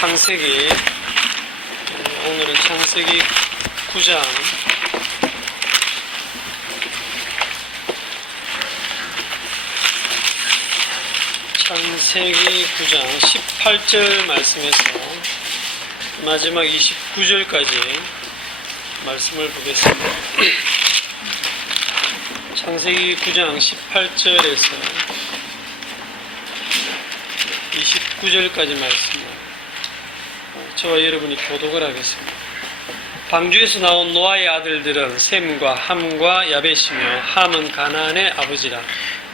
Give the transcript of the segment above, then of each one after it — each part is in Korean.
창세기, 오늘은 창세기 9장 창세기 9장 18절 말씀에서 마지막 29절까지 말씀을 보겠습니다. 창세기 9장 18절에서 29절까지 말씀을 저와 여러분이 교독을 하겠습니다. 방주에서 나온 노아의 아들들은 셈과 함과 야벳이며 함은 가나안의 아버지라.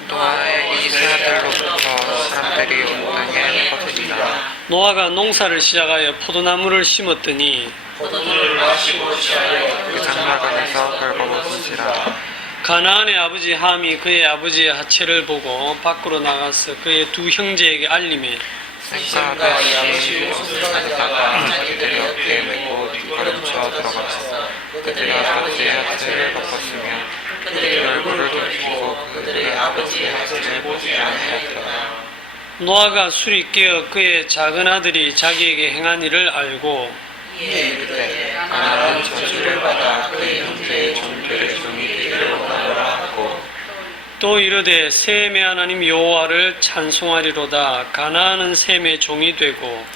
노아의 이 세 아들로부터 사람들이 온 땅에 퍼지니라. 노아가 농사를 시작하여 포도나무를 심었더니 포도주를 마시고 취하여 그 장막 안에서 벌거벗은지라. 가나안의 아버지 함이 그의 아버지의 하체를 보고 밖으로 나가서 그의 두 형제에게 알림해 생과 야벳이 옷을 가져다가 자기들의 어깨에 메고 뒷걸음쳐 들어가서 그들의 아버지의 하체를 벗었으며 그들의 얼굴을 돌이키고 그들의 아버지의 하체를 보지 아니하더라. 노아가 술이 깨어 그의 작은 아들이 자기에게 행한 일을 알고 이에 이르되 가나안은 저주를 받아 그의 형제의 종들의 종이 되기를 원하노라 하고 또 이르되 셈의 하나님 여호와를 찬송하리로다. 가나안은 셈의 종이 되고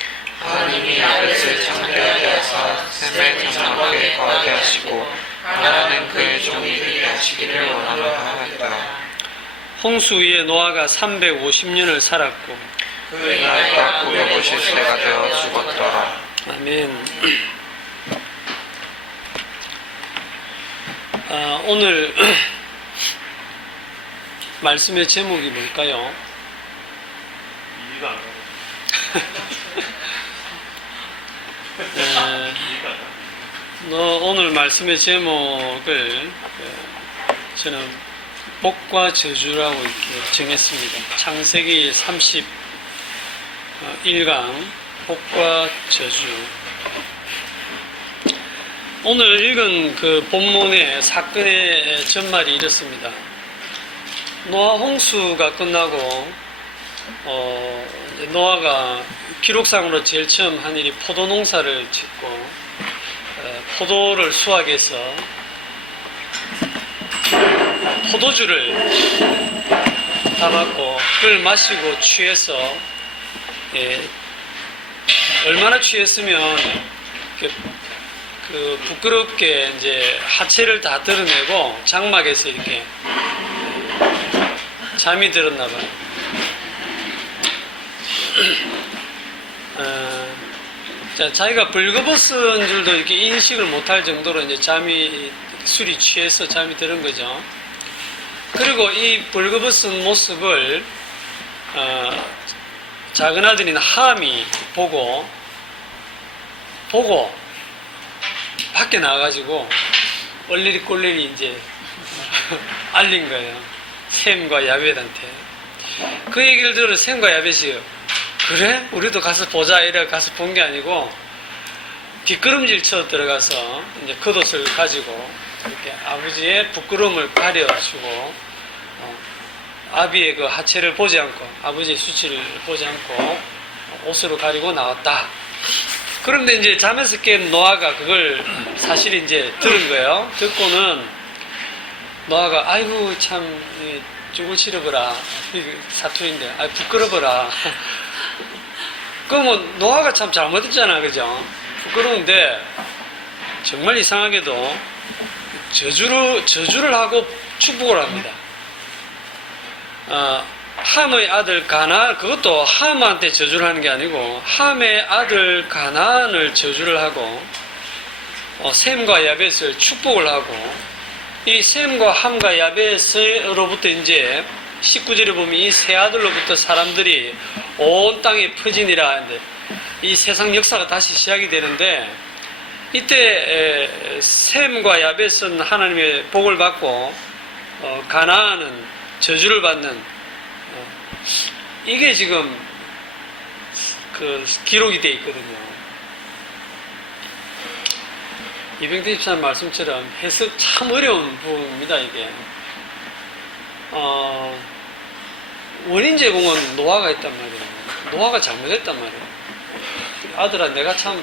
하나님이 야벳을 창대하게 하사 셈의 장막에 거하게 하시고 가나안은 그의 종이 되게 하시기를 원하노라 하였더라. 홍수 위에 노아가 350년을 살았고 그의 나이가 950세가 되어 죽었더라. 아멘. 오늘 말씀의 제목이 뭘까요? 이해가 안 가요. 오늘 말씀의 제목을 저는 복과 저주라고 이렇게 정했습니다. 창세기 31강 복과 저주. 오늘 읽은 그 본문의 사건의 전말이 이렇습니다. 노아 홍수가 끝나고 이제 노아가 기록상으로 제일 처음 한 일이 포도 농사를 짓고 포도를 수확해서 포도주를 담았고 그걸 마시고 취해서 얼마나 취했으면 그 부끄럽게 이제 하체를 다 드러내고 장막에서 이렇게 잠이 들었나 봐요. 자기가 벌거벗은 줄도 이렇게 인식을 못할 정도로 이제 술이 취해서 잠이 드는 거죠. 그리고 이 벌거벗은 모습을 작은 아들인 함이 보고 밖에 나가가지고 얼리리 꼴리리 이제 알린 거예요. 셈과 야벳한테. 그 얘기를 들어 셈과 야벳이 그래? 우리도 가서 보자 이래 가서 본 게 아니고 뒷걸음질 쳐 들어가서 이제 겉옷을 가지고 이렇게 아버지의 부끄러움을 가려주고 아비의 그 하체를 보지 않고 아버지의 수치를 보지 않고 옷으로 가리고 나왔다. 그런데 이제 잠에서 깬 노아가 그걸 사실 이제 들은 거예요. 듣고는 노아가 아이고 참 죽을 싫어버라. 사투리인데 부끄러워라. 그러면 노아가 참 잘못했잖아, 그죠? 부끄러운데 정말 이상하게도 저주를 하고 축복을 합니다. 함의 아들 가나안, 그것도 함한테 저주를 하는 게 아니고 함의 아들 가나안을 저주를 하고 셈과 야벳을 축복을 하고 이 셈과 함과 야벳으로부터 이제 19절에 보면 이 세 아들로부터 사람들이 온 땅에 퍼지니라. 이 세상 역사가 다시 시작이 되는데 이때 셈과 야벳은 하나님의 복을 받고 가나안은 저주를 받는 이게 지금 그 기록이 되어 있거든요. 이병태 집사님 말씀처럼 해석 참 어려운 부분입니다, 이게. 원인 제공은 노아가 했단 말이에요. 노아가 잘못했단 말이에요. 아들아, 내가 참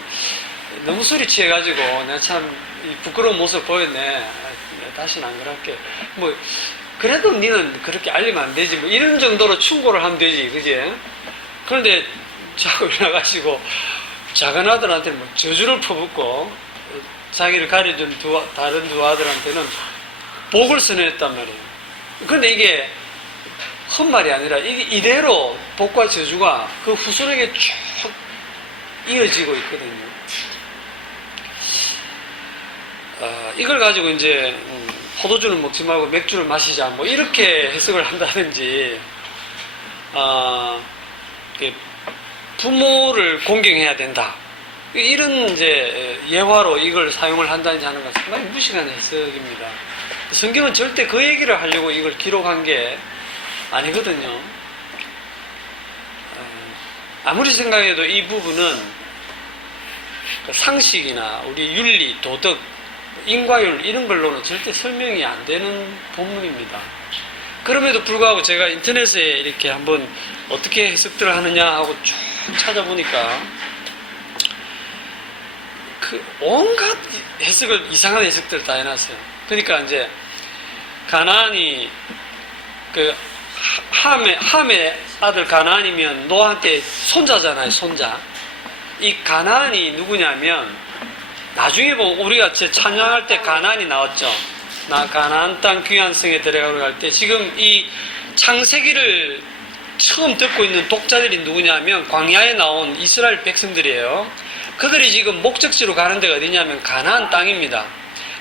너무 술이 취해가지고 내가 참 부끄러운 모습 보였네. 다시는 안 그럴게. 뭐 그래도 니는 그렇게 알리면 안 되지. 뭐 이런 정도로 충고를 하면 되지, 그지? 그런데 자꾸 일어나가지고 작은 아들한테 뭐 저주를 퍼붓고 자기를 가려준 다른 두 아들한테는 복을 선언했단 말이에요. 그런데 이게 헛말이 아니라 이게 이대로 복과 저주가 그 후손에게 쭉 이어지고 있거든요. 이걸 가지고 이제 포도주를 먹지 말고 맥주를 마시자 뭐 이렇게 해석을 한다든지 부모를 공경해야 된다 이런 이제 예화로 이걸 사용을 한다든지 하는 건 상당히 무식한 해석입니다. 성경은 절대 그 얘기를 하려고 이걸 기록한 게 아니거든요. 아무리 생각해도 이 부분은 상식이나 우리 윤리, 도덕, 인과율 이런 걸로는 절대 설명이 안 되는 본문입니다. 그럼에도 불구하고 제가 인터넷에 이렇게 한번 어떻게 해석들을 하느냐 하고 쭉 찾아보니까 그 온갖 해석을 이상한 해석들을 다 해놨어요. 그러니까 이제 가나안이 그 함의 아들 가나안이면 노아한테 손자잖아요, 손자. 이 가나안이 누구냐면 나중에 보면 우리가 제 찬양할 때 가나안이 나왔죠. 나 가나안 땅 귀한 성에 들어가러 갈 때 지금 이 창세기를 처음 듣고 있는 독자들이 누구냐면 광야에 나온 이스라엘 백성들이에요. 그들이 지금 목적지로 가는 데가 어디냐면 가나안 땅입니다.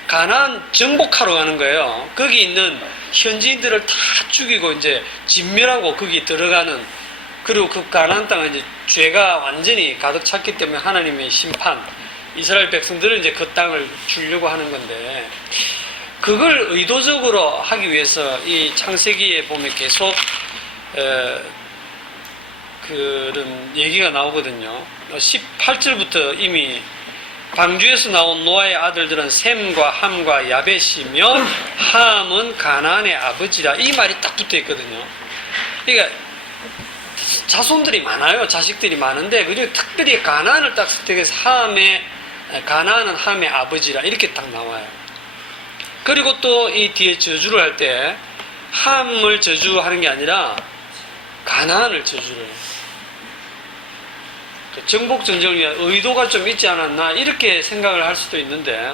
가나안 정복하러 가는 거예요. 거기 있는 현지인들을 다 죽이고 이제 진멸하고 거기 들어가는, 그리고 그 가나안 땅은 이제 죄가 완전히 가득 찼기 때문에 하나님의 심판, 이스라엘 백성들은 이제 그 땅을 주려고 하는 건데, 그걸 의도적으로 하기 위해서 이 창세기에 보면 계속 그런 얘기가 나오거든요. 18절부터 이미 방주에서 나온 노아의 아들들은 셈과 함과 야벳이며 함은 가나안의 아버지라, 이 말이 딱 붙어 있거든요. 그러니까 자손들이 많아요. 자식들이 많은데 그중에 특별히 가나안을 딱 선택해서 가나안은 함의 아버지라 이렇게 딱 나와요. 그리고 또 이 뒤에 저주를 할 때 함을 저주하는 게 아니라 가나안을 저주를 해요. 정복 전쟁을 위한 의도가 좀 있지 않았나 이렇게 생각을 할 수도 있는데,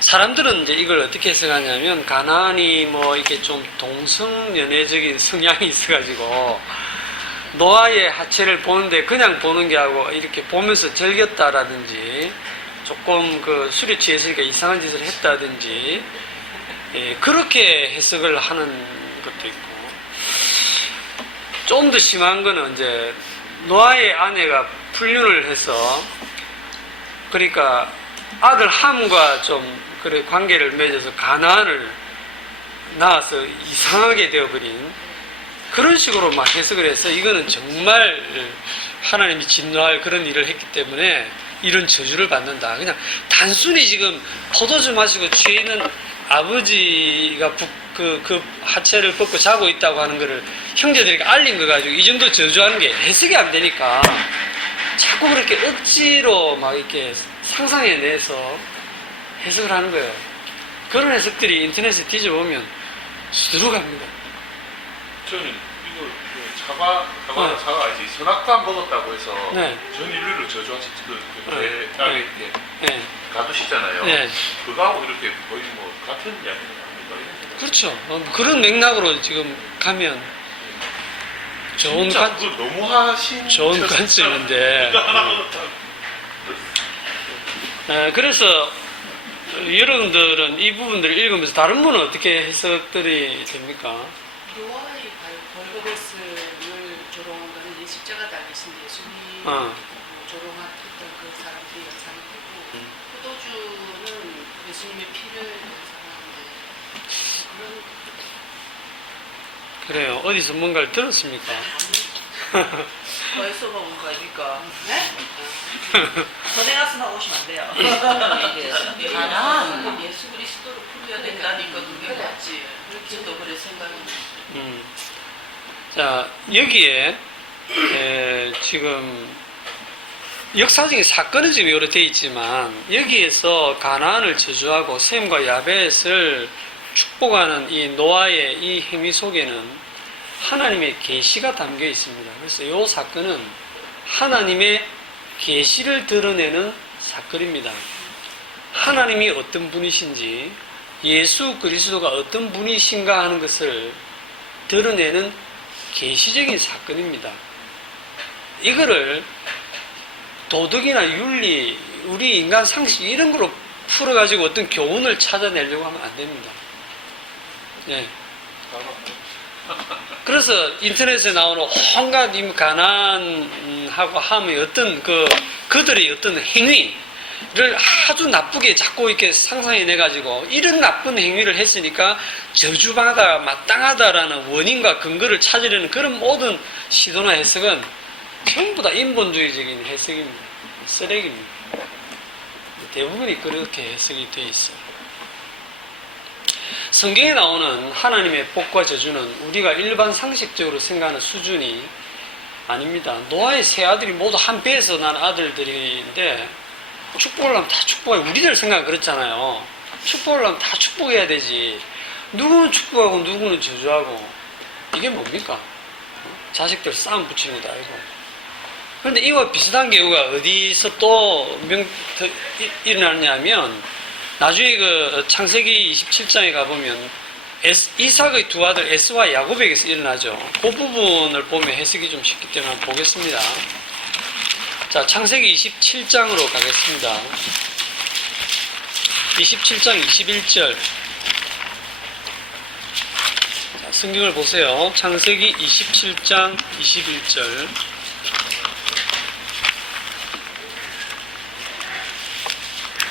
사람들은 이제 이걸 어떻게 해석하냐면 가나안이 뭐 이렇게 좀 동성연애적인 성향이 있어가지고 노아의 하체를 보는데 그냥 보는 게 하고 이렇게 보면서 즐겼다라든지, 조금 그 술에 취했으니까 이상한 짓을 했다든지, 그렇게 해석을 하는 것도 있고, 좀 더 심한 거는 이제 노아의 아내가 불륜을 해서, 그러니까 아들 함과 좀 그래 관계를 맺어서 가나안을 낳아서 이상하게 되어버린 그런 식으로 막 해석을 해서, 이거는 정말 하나님이 진노할 그런 일을 했기 때문에 이런 저주를 받는다. 그냥 단순히 지금 포도주 마시고 취해 있는 아버지가 그 하체를 벗고 자고 있다고 하는 거를 형제들에게 알린 거 가지고 이 정도 저주하는 게 해석이 안 되니까 자꾸 그렇게 억지로 막 이렇게 상상해내서 해석을 하는 거예요. 그런 해석들이 인터넷에 뒤져보면 수두룩합니다. 저는 이거 사과 아니지, 선악과 먹었다고 해서 네. 전 인류를 저주하신 네. 제 딸이 이렇게 네. 가두시잖아요. 네. 그거하고 이렇게 거의 뭐 같은 이야기가 아닌가. 그렇죠. 그런 맥락으로 지금 가면 좋은 진짜 그걸 너무 하신 좋은 관점인데. 그래서 여러분들은 이 부분들을 읽으면서 다른 분은 어떻게 해석들이 됩니까? 노아의 벌거벗음을 조롱한 거는 십자가 달리신 예수님 조롱했던 그 사람들이 잘못되고, 포도주는 예수님의 피를 상하는데 그래요. 어디서 뭔가를 들었습니까? 어디서 먹은 거 아닙니까? 네? 전에 가서 나오시면 안 돼요. 이게 가난. 예수 그리스도로 풀어야 된다니까 그게 맞지. 저도 그래 생각합니다. 자, 여기에 지금 역사적인 사건은 지금 여러 되어 있지만 여기에서 가나안을 저주하고 셈과 야벳을 축복하는 이 노아의 이 행위 속에는 하나님의 계시가 담겨 있습니다. 그래서 이 사건은 하나님의 계시를 드러내는 사건입니다. 하나님이 어떤 분이신지 예수 그리스도가 어떤 분이신가 하는 것을 드러내는 계시적인 사건입니다. 이거를 도덕이나 윤리, 우리 인간 상식 이런 거로 풀어가지고 어떤 교훈을 찾아내려고 하면 안 됩니다. 네. 그래서 인터넷에 나오는 온갖 가난하고 함의 어떤 그들의 어떤 행위를 아주 나쁘게 자꾸 이렇게 상상해내가지고 이런 나쁜 행위를 했으니까 저주받아 마땅하다라는 원인과 근거를 찾으려는 그런 모든 시도나 해석은 전부 다 인본주의적인 해석입니다. 쓰레기입니다. 대부분이 그렇게 해석이 되어 있어요. 성경에 나오는 하나님의 복과 저주는 우리가 일반 상식적으로 생각하는 수준이 아닙니다. 노아의 세 아들이 모두 한 배에서 난 아들들인데 축복을 하면 다 축복해. 우리들 생각은 그렇잖아요. 축복을 하면 다 축복해야 되지. 누구는 축복하고 누구는 저주하고. 이게 뭡니까? 자식들 싸움 붙이는 것도 아니고. 그런데 이와 비슷한 경우가 어디서 또 일어났냐면 나중에 그 창세기 27장에 가보면 이삭의 두 아들 에스와 야곱에게서 일어나죠. 그 부분을 보면 해석이 좀 쉽기 때문에 한번 보겠습니다. 자, 창세기 27장으로 가겠습니다. 27장 21절. 자, 성경을 보세요. 창세기 27장 21절.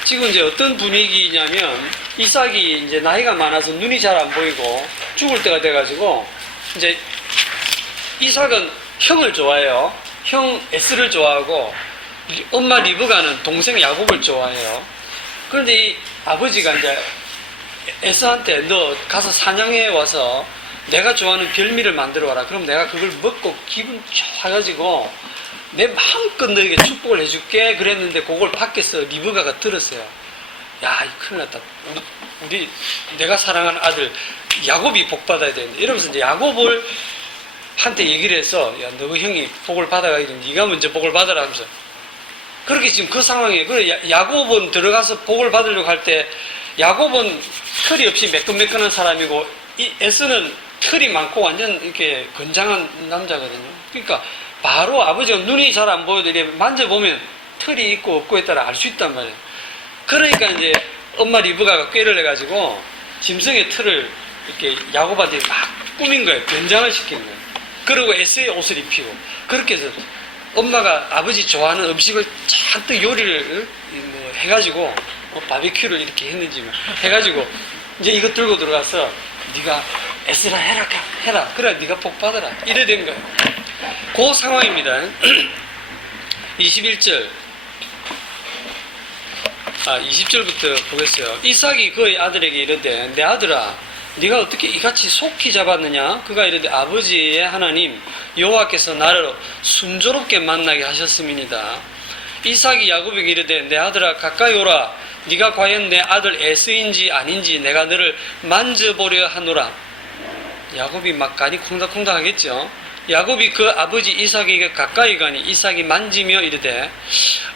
지금 이제 어떤 분위기냐면 이삭이 이제 나이가 많아서 눈이 잘 안 보이고 죽을 때가 돼가지고 이제 이삭은 형을 좋아해요. 형 에스를 좋아하고 엄마 리브가는 동생 야곱을 좋아해요. 그런데 이 아버지가 이제 에스한테 너 가서 사냥해 와서 내가 좋아하는 별미를 만들어 와라. 그럼 내가 그걸 먹고 기분 좋아가지고 내 마음껏 너에게 축복을 해줄게 그랬는데 그걸 밖에서 리브가가 들었어요. 야, 이 큰일 났다. 우리 내가 사랑하는 아들 야곱이 복 받아야 되는데 이러면서 이제 야곱을 한테 얘기를 해서 야, 너 형이 복을 받아가기로 네가 먼저 복을 받아라 하면서 그렇게 지금 그 상황에 그래 야곱은 들어가서 복을 받으려고 할 때 야곱은 털이 없이 매끈매끈한 사람이고 이 에스는 털이 많고 완전 이렇게 건장한 남자거든요. 그러니까 바로 아버지가 눈이 잘 안 보여도 이렇게 만져보면 털이 있고 없고에 따라 알 수 있단 말이에요. 그러니까 이제 엄마 리브가가 꾀를 내가지고 짐승의 털을 이렇게 야곱한테 막 꾸민 거예요. 변장을 시킨 거예요. 그리고 에스의 옷을 입히고 그렇게 해서 엄마가 아버지 좋아하는 음식을 잔뜩 요리를 해가지고 바비큐를 이렇게 했는지 해가지고 이제 이거 들고 들어가서 네가 에스라 해라 그래 네가 복 받아라 이래 된 거예요. 그 상황입니다. 21절 20절부터 보겠어요. 이삭이 그의 아들에게 이르되 내 아들아 네가 어떻게 이같이 속히 잡았느냐. 그가 이르되 아버지의 하나님 여호와께서 나를 순조롭게 만나게 하셨음이니이다. 이삭이 야곱에게 이르되 내 아들아 가까이 오라. 네가 과연 내 아들 에스인지 아닌지 내가 너를 만져보려 하노라. 야곱이 막 간이 콩닥콩닥 하겠죠. 야곱이 그 아버지 이삭에게 가까이 가니 이삭이 만지며 이르되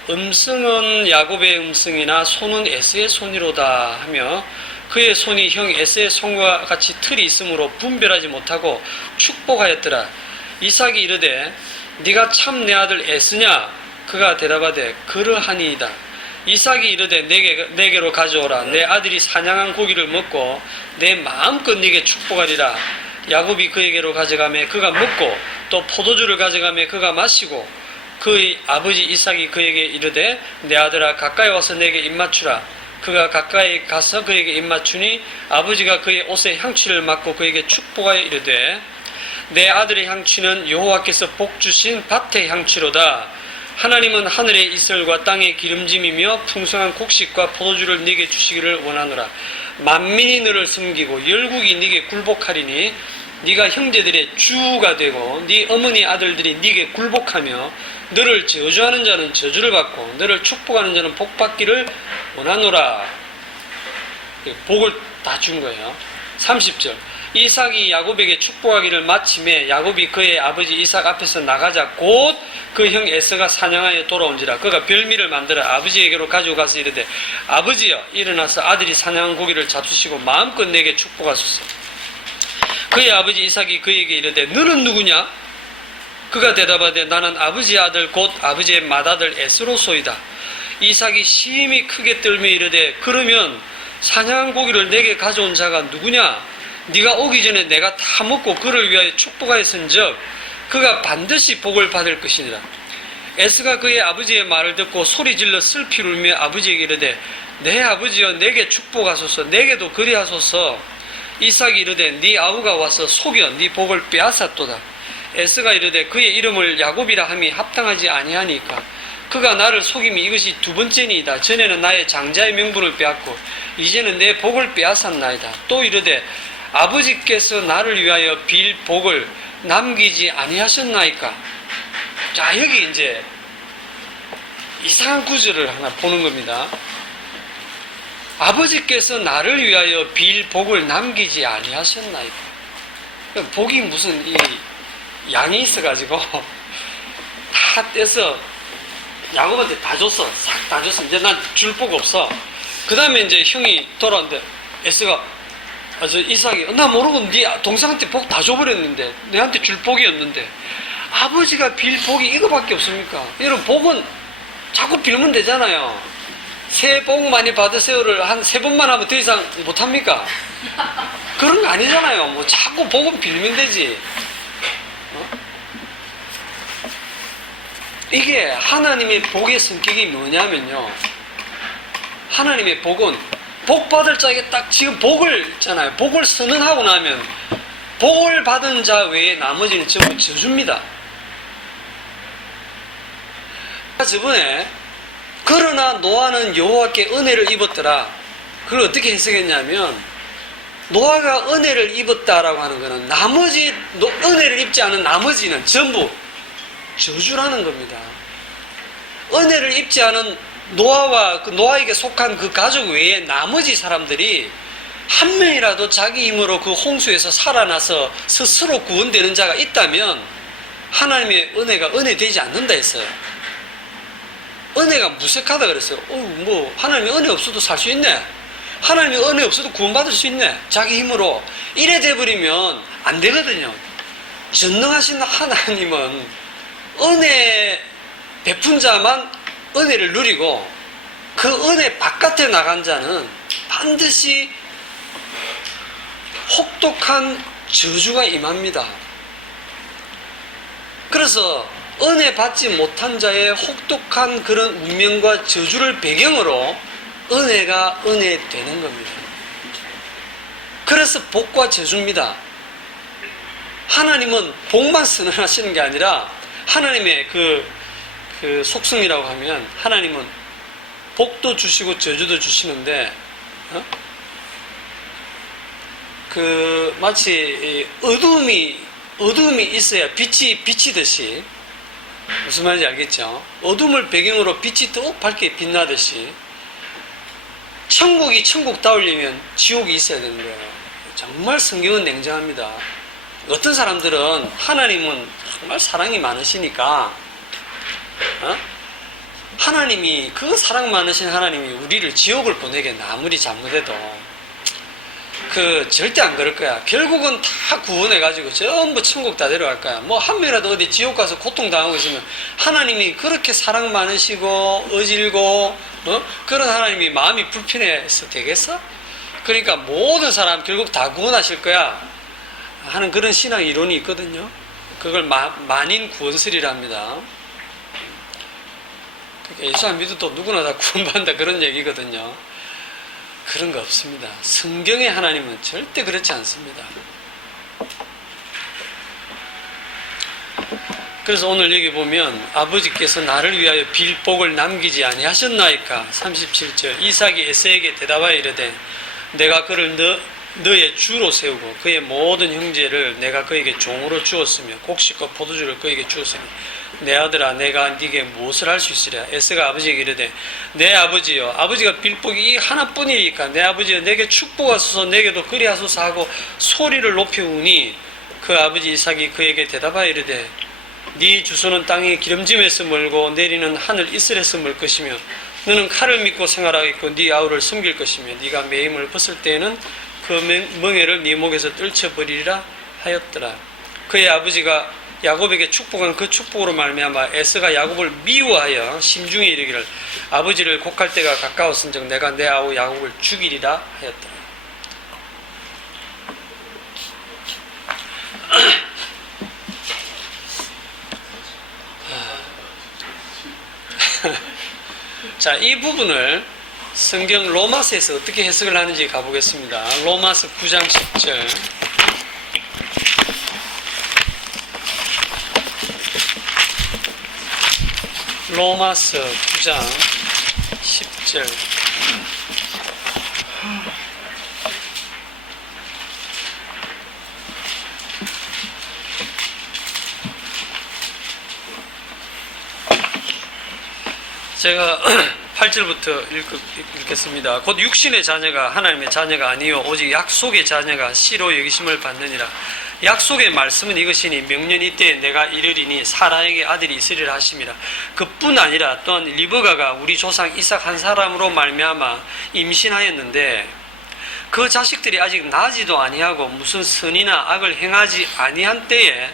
음성은 야곱의 음성이나 손은 에스의 손이로다 하며 그의 손이 형 에스의 손과 같이 틀이 있으므로 분별하지 못하고 축복하였더라. 이삭이 이르되 네가 참 내 아들 에스냐. 그가 대답하되 그러하니이다. 이삭이 이르되 내게로 가져오라. 내 아들이 사냥한 고기를 먹고 내 마음껏 네게 축복하리라. 야곱이 그에게로 가져가매 그가 먹고 또 포도주를 가져가매 그가 마시고 그의 아버지 이삭이 그에게 이르되 내 아들아 가까이 와서 내게 입맞추라. 그가 가까이 가서 그에게 입맞추니 아버지가 그의 옷에 향취를 맡고 그에게 축복하여 이르되 내 아들의 향취는 여호와께서 복 주신 밭의 향취로다. 하나님은 하늘의 이슬과 땅의 기름짐이며 풍성한 곡식과 포도주를 네게 주시기를 원하노라. 만민이 너를 섬기고 열국이 네게 굴복하리니 네가 형제들의 주가 되고 네 어머니 아들들이 네게 굴복하며 너를 저주하는 자는 저주를 받고 너를 축복하는 자는 복 받기를 원하노라. 복을 다 준 거예요. 30절 이삭이 야곱에게 축복하기를 마침에 야곱이 그의 아버지 이삭 앞에서 나가자 곧 그 형 에서가 사냥하여 돌아온지라. 그가 별미를 만들어 아버지에게로 가지고 가서 이르되 아버지여 일어나서 아들이 사냥한 고기를 잡수시고 마음껏 내게 축복하소서. 그의 아버지 이삭이 그에게 이르되 너는 누구냐? 그가 대답하되 나는 아버지의 아들 곧 아버지의 맏아들 에스로소이다. 이삭이 심히 크게 떨며 이르되 그러면 사냥한 고기를 내게 가져온 자가 누구냐? 네가 오기 전에 내가 다 먹고 그를 위하여 축복하였은즉 그가 반드시 복을 받을 것이니라. 에스가 그의 아버지의 말을 듣고 소리질러 슬피 울며 아버지에게 이르되 내 아버지여 내게 축복하소서 내게도 그리하소서. 이삭이 이르되 네 아우가 와서 속여 네 복을 빼앗았도다. 에스가 이르되 그의 이름을 야곱이라 함이 합당하지 아니하니까 그가 나를 속임이 이것이 두 번째니이다. 전에는 나의 장자의 명분을 빼앗고 이제는 내 복을 빼앗았나이다. 또 이르되 아버지께서 나를 위하여 빌 복을 남기지 아니하셨나이까. 자, 여기 이제 이상한 구절을 하나 보는 겁니다. 아버지께서 나를 위하여 빌 복을 남기지 아니하셨나이까. 복이 무슨 이 양이 있어가지고 다 떼서 야곱한테 다 줬어. 싹 다 줬어. 이제 난 줄 복 없어. 그 다음에 이제 형이 돌아왔는데 에스가 이삭이 나 모르고 네 동생한테 복 다 줘버렸는데 내한테 줄 복이었는데 아버지가 빌 복이 이거밖에 없습니까? 여러분 복은 자꾸 빌면 되잖아요. 새해 복 많이 받으세요를 한 3번만 하면 더 이상 못합니까? 그런 거 아니잖아요. 뭐 자꾸 복은 빌면 되지. 이게 하나님의 복의 성격이 뭐냐면요, 하나님의 복은 복 받을 자에게 딱 지금 복을 있잖아요. 복을 선언하고 나면 복을 받은 자 외에 나머지는 전부 저주입니다. 저번에 그러나 노아는 여호와께 은혜를 입었더라. 그걸 어떻게 해석했냐면 노아가 은혜를 입었다라고 하는 것은 나머지 은혜를 입지 않은 나머지는 전부 저주라는 겁니다. 은혜를 입지 않은 노아와 노아에게 속한 그 가족 외에 나머지 사람들이 한 명이라도 자기 힘으로 그 홍수에서 살아나서 스스로 구원되는 자가 있다면 하나님의 은혜가 은혜되지 않는다 했어요. 은혜가 무색하다 그랬어요. 뭐 하나님의 은혜 없어도 살 수 있네. 하나님의 은혜 없어도 구원받을 수 있네. 자기 힘으로. 이래 돼버리면 안 되거든요. 전능하신 하나님은 은혜 베푼 자만 은혜를 누리고 그 은혜 바깥에 나간 자는 반드시 혹독한 저주가 임합니다. 그래서 은혜 받지 못한 자의 혹독한 그런 운명과 저주를 배경으로 은혜가 은혜되는 겁니다. 그래서 복과 저주입니다. 하나님은 복만 선언하시는 게 아니라 하나님의 그 속성이라고 하면 하나님은 복도 주시고 저주도 주시는데 마치 어둠이 있어야 빛이 비치듯이, 무슨 말인지 알겠죠? 어둠을 배경으로 빛이 더 밝게 빛나듯이 천국이 천국다우려면 지옥이 있어야 되는 거예요. 정말 성경은 냉정합니다. 어떤 사람들은 하나님은 정말 사랑이 많으시니까 하나님이 그 사랑 많으신 하나님이 우리를 지옥을 보내겠나 아무리 잘못해도 절대 안 그럴 거야. 결국은 다 구원해가지고 전부 천국 다 데려갈 거야. 뭐 한 명이라도 어디 지옥 가서 고통당하고 있으면 하나님이 그렇게 사랑 많으시고 어질고 그런 하나님이 마음이 불편해서 되겠어? 그러니까 모든 사람 결국 다 구원하실 거야 하는 그런 신앙 이론이 있거든요. 그걸 만인 구원설이라 합니다. 그러니까 예수 안 믿어도 누구나 다 구원받는다 그런 얘기거든요. 그런 거 없습니다. 성경의 하나님은 절대 그렇지 않습니다. 그래서 오늘 여기 보면 아버지께서 나를 위하여 빌 복을 남기지 아니하셨나이까. 37절 이삭이 에서에게 대답하여 이르되 내가 그를 너의 주로 세우고 그의 모든 형제를 내가 그에게 종으로 주었으며 곡식과 포도주를 그에게 주었으니 내 아들아 내가 네게 무엇을 할 수 있으랴. 에스가 아버지에게 이르되 내 아버지여 아버지가 빌복이 이 하나뿐이니까 내 아버지여 내게 축복하소서 내게도 그리하소서 하고 소리를 높이우니 그 아버지 이삭이 그에게 대답하여 이르되 네 주소는 땅의 기름짐에서 멀고 내리는 하늘 이슬에서 멀 것이며 너는 칼을 믿고 생활하겠고 네 아우를 섬길 것이며 네가 매임을 벗을 때에는 그 멍에를 네 목에서 떨쳐버리리라 하였더라. 그의 아버지가 야곱에게 축복한 그 축복으로 말미암아 에서가 야곱을 미워하여 심중에 이르기를 아버지를 곡할 때가 가까웠은즉 내가 내 아우 야곱을 죽이리라 하였더라. 자, 이 부분을 성경 로마서에서 어떻게 해석을 하는지 가보겠습니다. 로마서 9장 10절. 로마서 9장 10절. 제가 8절부터 읽겠습니다. 곧 육신의 자녀가 하나님의 자녀가 아니요 오직 약속의 자녀가 씨로 여기심을 받느니라. 약속의 말씀은 이것이니 명년 이때에 내가 이르리니 사라에게 아들이 있으리라 하심이라. 그뿐 아니라 또한 리브가가 우리 조상 이삭 한 사람으로 말미암아 임신하였는데 그 자식들이 아직 나지도 아니하고 무슨 선이나 악을 행하지 아니한 때에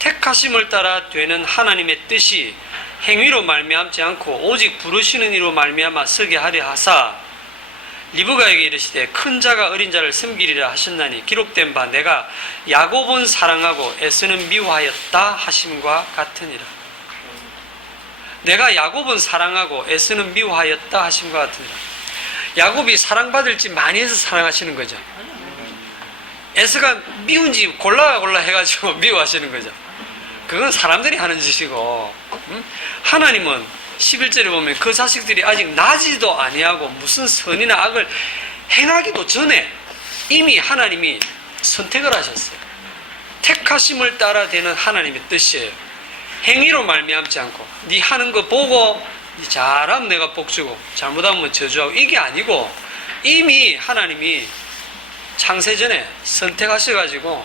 택하심을 따라 되는 하나님의 뜻이 행위로 말미암지 않고 오직 부르시는 이로 말미암아 서게 하려 하사 리브가에게 이르시되 큰 자가 어린 자를 섬기리라 하셨나니 기록된 바 내가 야곱은 사랑하고 에서는 미워하였다 하심과 같으니라. 내가 야곱은 사랑하고 에서는 미워하였다 하심과 같으니라. 야곱이 사랑받을지 많이 해서 사랑하시는 거죠. 에서가 미운지 골라 해가지고 미워하시는 거죠. 그건 사람들이 하는 짓이고 하나님은 11절에 보면 그 자식들이 아직 나지도 아니하고 무슨 선이나 악을 행하기도 전에 이미 하나님이 선택을 하셨어요. 택하심을 따라 되는 하나님의 뜻이에요. 행위로 말미암지 않고 네 하는 거 보고 네 잘하면 내가 복주고 잘못하면 저주하고 이게 아니고 이미 하나님이 창세전에 선택하셔가지고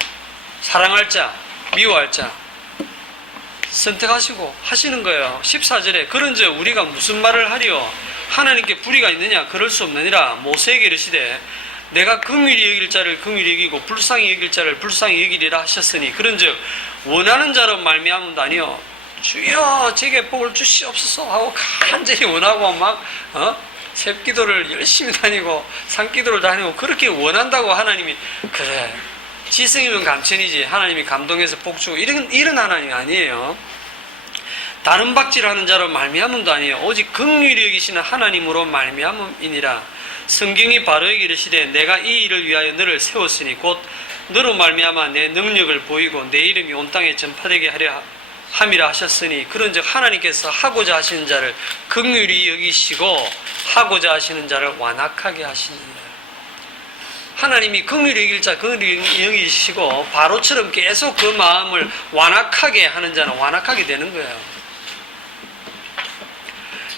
사랑할 자 미워할 자 선택하시고 하시는 거예요. 14절에 그런즉 우리가 무슨 말을 하리요 하나님께 불의가 있느냐 그럴 수 없느니라. 모세에게 이르시되 내가 긍휼히 여길 자를 긍휼히 여기고 불쌍히 여길 자를 불쌍히 여기리라 하셨으니 그런즉 원하는 자로 말미암음도 아니요 주여 제게 복을 주시옵소서 하고 간절히 원하고 막 새기도를 열심히 다니고 산기도를 다니고 그렇게 원한다고 하나님이 그래 지성이면 감천이지 하나님이 감동해서 복주고 이런 하나님이 아니에요. 다른 박질하는 자로 말미암음도 아니에요. 오직 긍휼히 여기시는 하나님으로 말미암음이니라. 성경이 바로에게 이르시되 내가 이 일을 위하여 너를 세웠으니 곧 너로 말미암아 내 능력을 보이고 내 이름이 온 땅에 전파되게 하려 함이라 하셨으니 그런즉 하나님께서 하고자 하시는 자를 긍휼히 여기시고 하고자 하시는 자를 완악하게 하시느니라. 하나님이 긍휼히 여길 자 긍휼히 여기시고 바로처럼 계속 그 마음을 완악하게 하는 자는 완악하게 되는 거예요.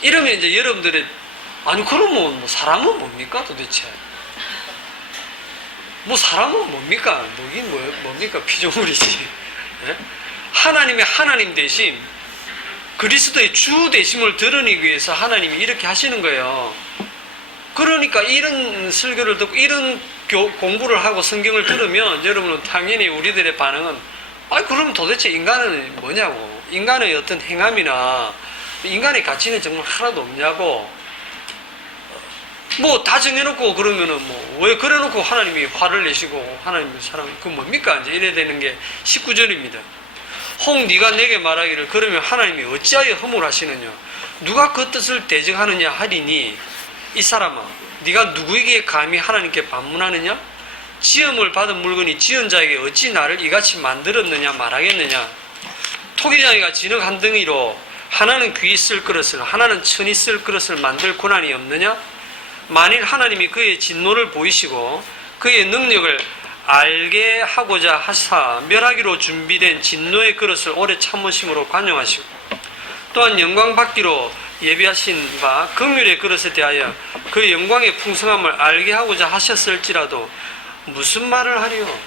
이러면 이제 여러분들이 아니 그러면 뭐 사람은 뭡니까 도대체? 뭐 사람은 뭡니까? 뭡니까? 피조물이지. 네? 하나님의 하나님 대신 그리스도의 주 되심을 드러내기 위해서 하나님이 이렇게 하시는 거예요. 그러니까 이런 설교를 듣고 이런 공부를 하고 성경을 들으면 여러분은 당연히 우리들의 반응은 그럼 도대체 인간은 뭐냐고 인간의 어떤 행함이나 인간의 가치는 정말 하나도 없냐고 뭐 다 정해놓고 그러면은 뭐 왜 그래놓고 하나님이 화를 내시고 하나님의 사랑 그 뭡니까 이제 이래 되는 게 19절입니다. 혹 네가 내게 말하기를 그러면 하나님이 어찌하여 허물 하시느냐 누가 그 뜻을 대적하느냐 하리니 이 사람아 네가 누구에게 감히 하나님께 반문하느냐 지음을 받은 물건이 지은 자에게 어찌 나를 이같이 만들었느냐 말하겠느냐 토기장이가 진흙 한 덩이로 하나는 귀 쓸 그릇을 하나는 천이 쓸 그릇을 만들 고난이 없느냐 만일 하나님이 그의 진노를 보이시고 그의 능력을 알게 하고자 하사 멸하기로 준비된 진노의 그릇을 오래 참으심으로 관용하시고 또한 영광 받기로 예비하신 바 긍휼의 그릇에 대하여 그 영광의 풍성함을 알게 하고자 하셨을지라도 무슨 말을 하리요?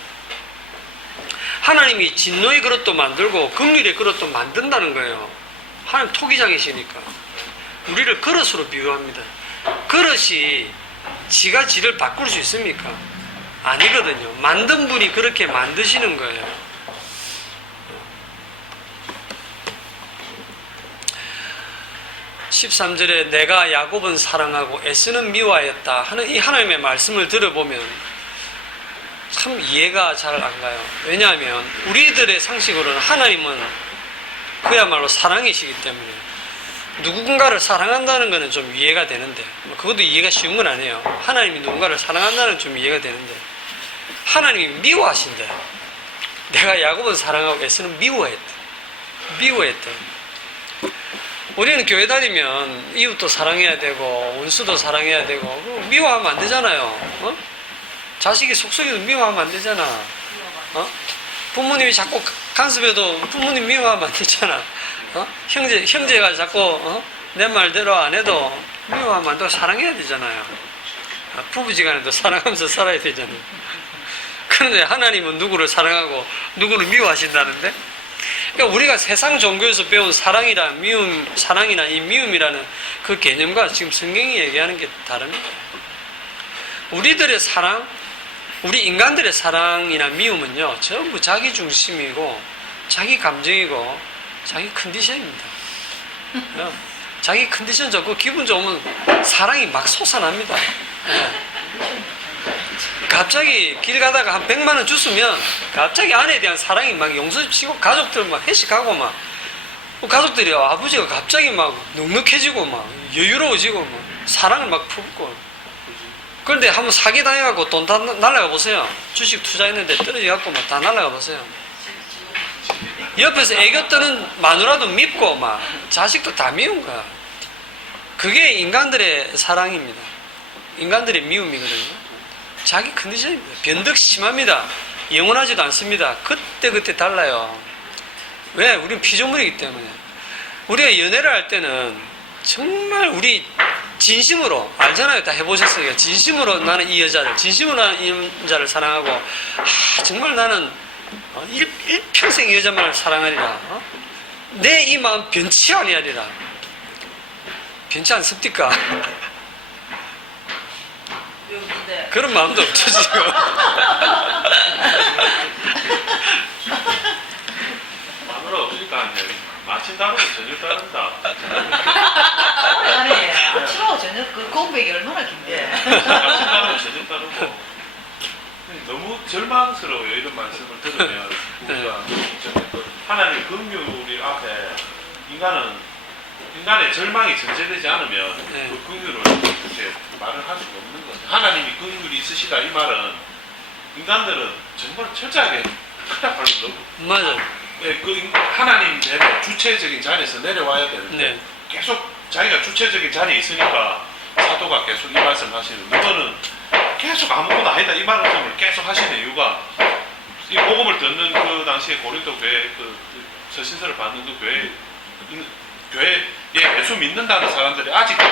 하나님이 진노의 그릇도 만들고 긍휼의 그릇도 만든다는 거예요. 하나님 토기장이시니까 우리를 그릇으로 비유합니다. 그릇이 지가 지를 바꿀 수 있습니까? 아니거든요. 만든 분이 그렇게 만드시는 거예요. 13절에 내가 야곱은 사랑하고 에스는 미워하였다 하는 이 하나님의 말씀을 들어보면 참 이해가 잘 안 가요. 왜냐하면 우리들의 상식으로는 하나님은 그야말로 사랑이시기 때문에 누군가를 사랑한다는 것은 좀 이해가 되는데 그것도 이해가 쉬운 건 아니에요. 하나님이 누군가를 사랑한다는 좀 이해가 되는데 하나님이 미워하신대. 내가 야곱은 사랑하고 에스는 미워했대. 우리는 교회 다니면 이웃도 사랑해야 되고 원수도 사랑해야 되고 미워하면 안 되잖아요. 어? 자식이 속썩이도 미워하면 안 되잖아. 어? 부모님이 자꾸 간섭해도 부모님 미워하면 안 되잖아. 어? 형제가 자꾸 내 말대로 안 해도 미워하면 안 되고 사랑해야 되잖아요. 부부지간에도 사랑하면서 살아야 되잖아요. 그런데 하나님은 누구를 사랑하고 누구를 미워하신다는데? 그러니까 우리가 세상 종교에서 배운 사랑이나 이 미움이라는 그 개념과 지금 성경이 얘기하는 게 다릅니다. 우리들의 사랑, 우리 인간들의 사랑이나 미움은요, 전부 자기 중심이고, 자기 감정이고, 자기 컨디션입니다. 자기 컨디션 좋고 기분 좋으면 사랑이 막 솟아납니다. 갑자기 길 가다가 한 100만 원 줬으면 갑자기 아내에 대한 사랑이 막 용서치고 가족들 막 회식하고 막 가족들이 아버지가 갑자기 막 넉넉해지고 막 여유로워지고 막 사랑을 막 품고 그런데 한번 사기당해갖고 돈 다 날라가 보세요. 주식 투자했는데 떨어져갖고 막 다 날라가 보세요. 옆에서 애교 떠는 마누라도 밉고 막 자식도 다 미운 거야. 그게 인간들의 사랑입니다. 인간들의 미움이거든요. 자기 컨디션입니다. 변덕 심합니다. 영원하지도 않습니다. 그때 달라요. 왜? 우리는 피조물이기 때문에. 우리가 연애를 할 때는 정말 우리 진심으로 알잖아요. 다 해보셨으니까 진심으로 나는 이 여자를 진심으로 나는 이 여자를 사랑하고 정말 나는 일평생 이 여자만을 사랑하리라. 내 이 마음 변치 아니하리라. 변치 않습니까? 그런 마음도 없죠 지금. 마누라 없으니까 마침 다르고 저녁 다른다. 아니 아침하고 저녁 그 공백이 얼마나 긴데. 마침 다르고 저녁 다르고 너무 절망스러워요. 이런 말씀을 들으면 우리가 하나님의 긍휼이 앞에 인간의 절망이 전제되지 않으면 그 긍휼을 이렇게 말을 할 수가 없는 거죠. 하나님이 긍휼이 있으시다 이 말은 인간들은 정말 철저하게 그냥 발로 너무 맞아요. 네, 그 하나님 대로 주체적인 자리에서 내려와야 되는데 네. 계속 자기가 주체적인 자리에 있으니까 사도가 계속 이 말씀을 하시는 너는 계속 아무것도 아니다 이 말씀을 계속 하시는 이유가 이 복음을 듣는 그 당시에 고린도 교회 그 서신서를 받는 그 교회에 예수 믿는다는 사람들이 아직도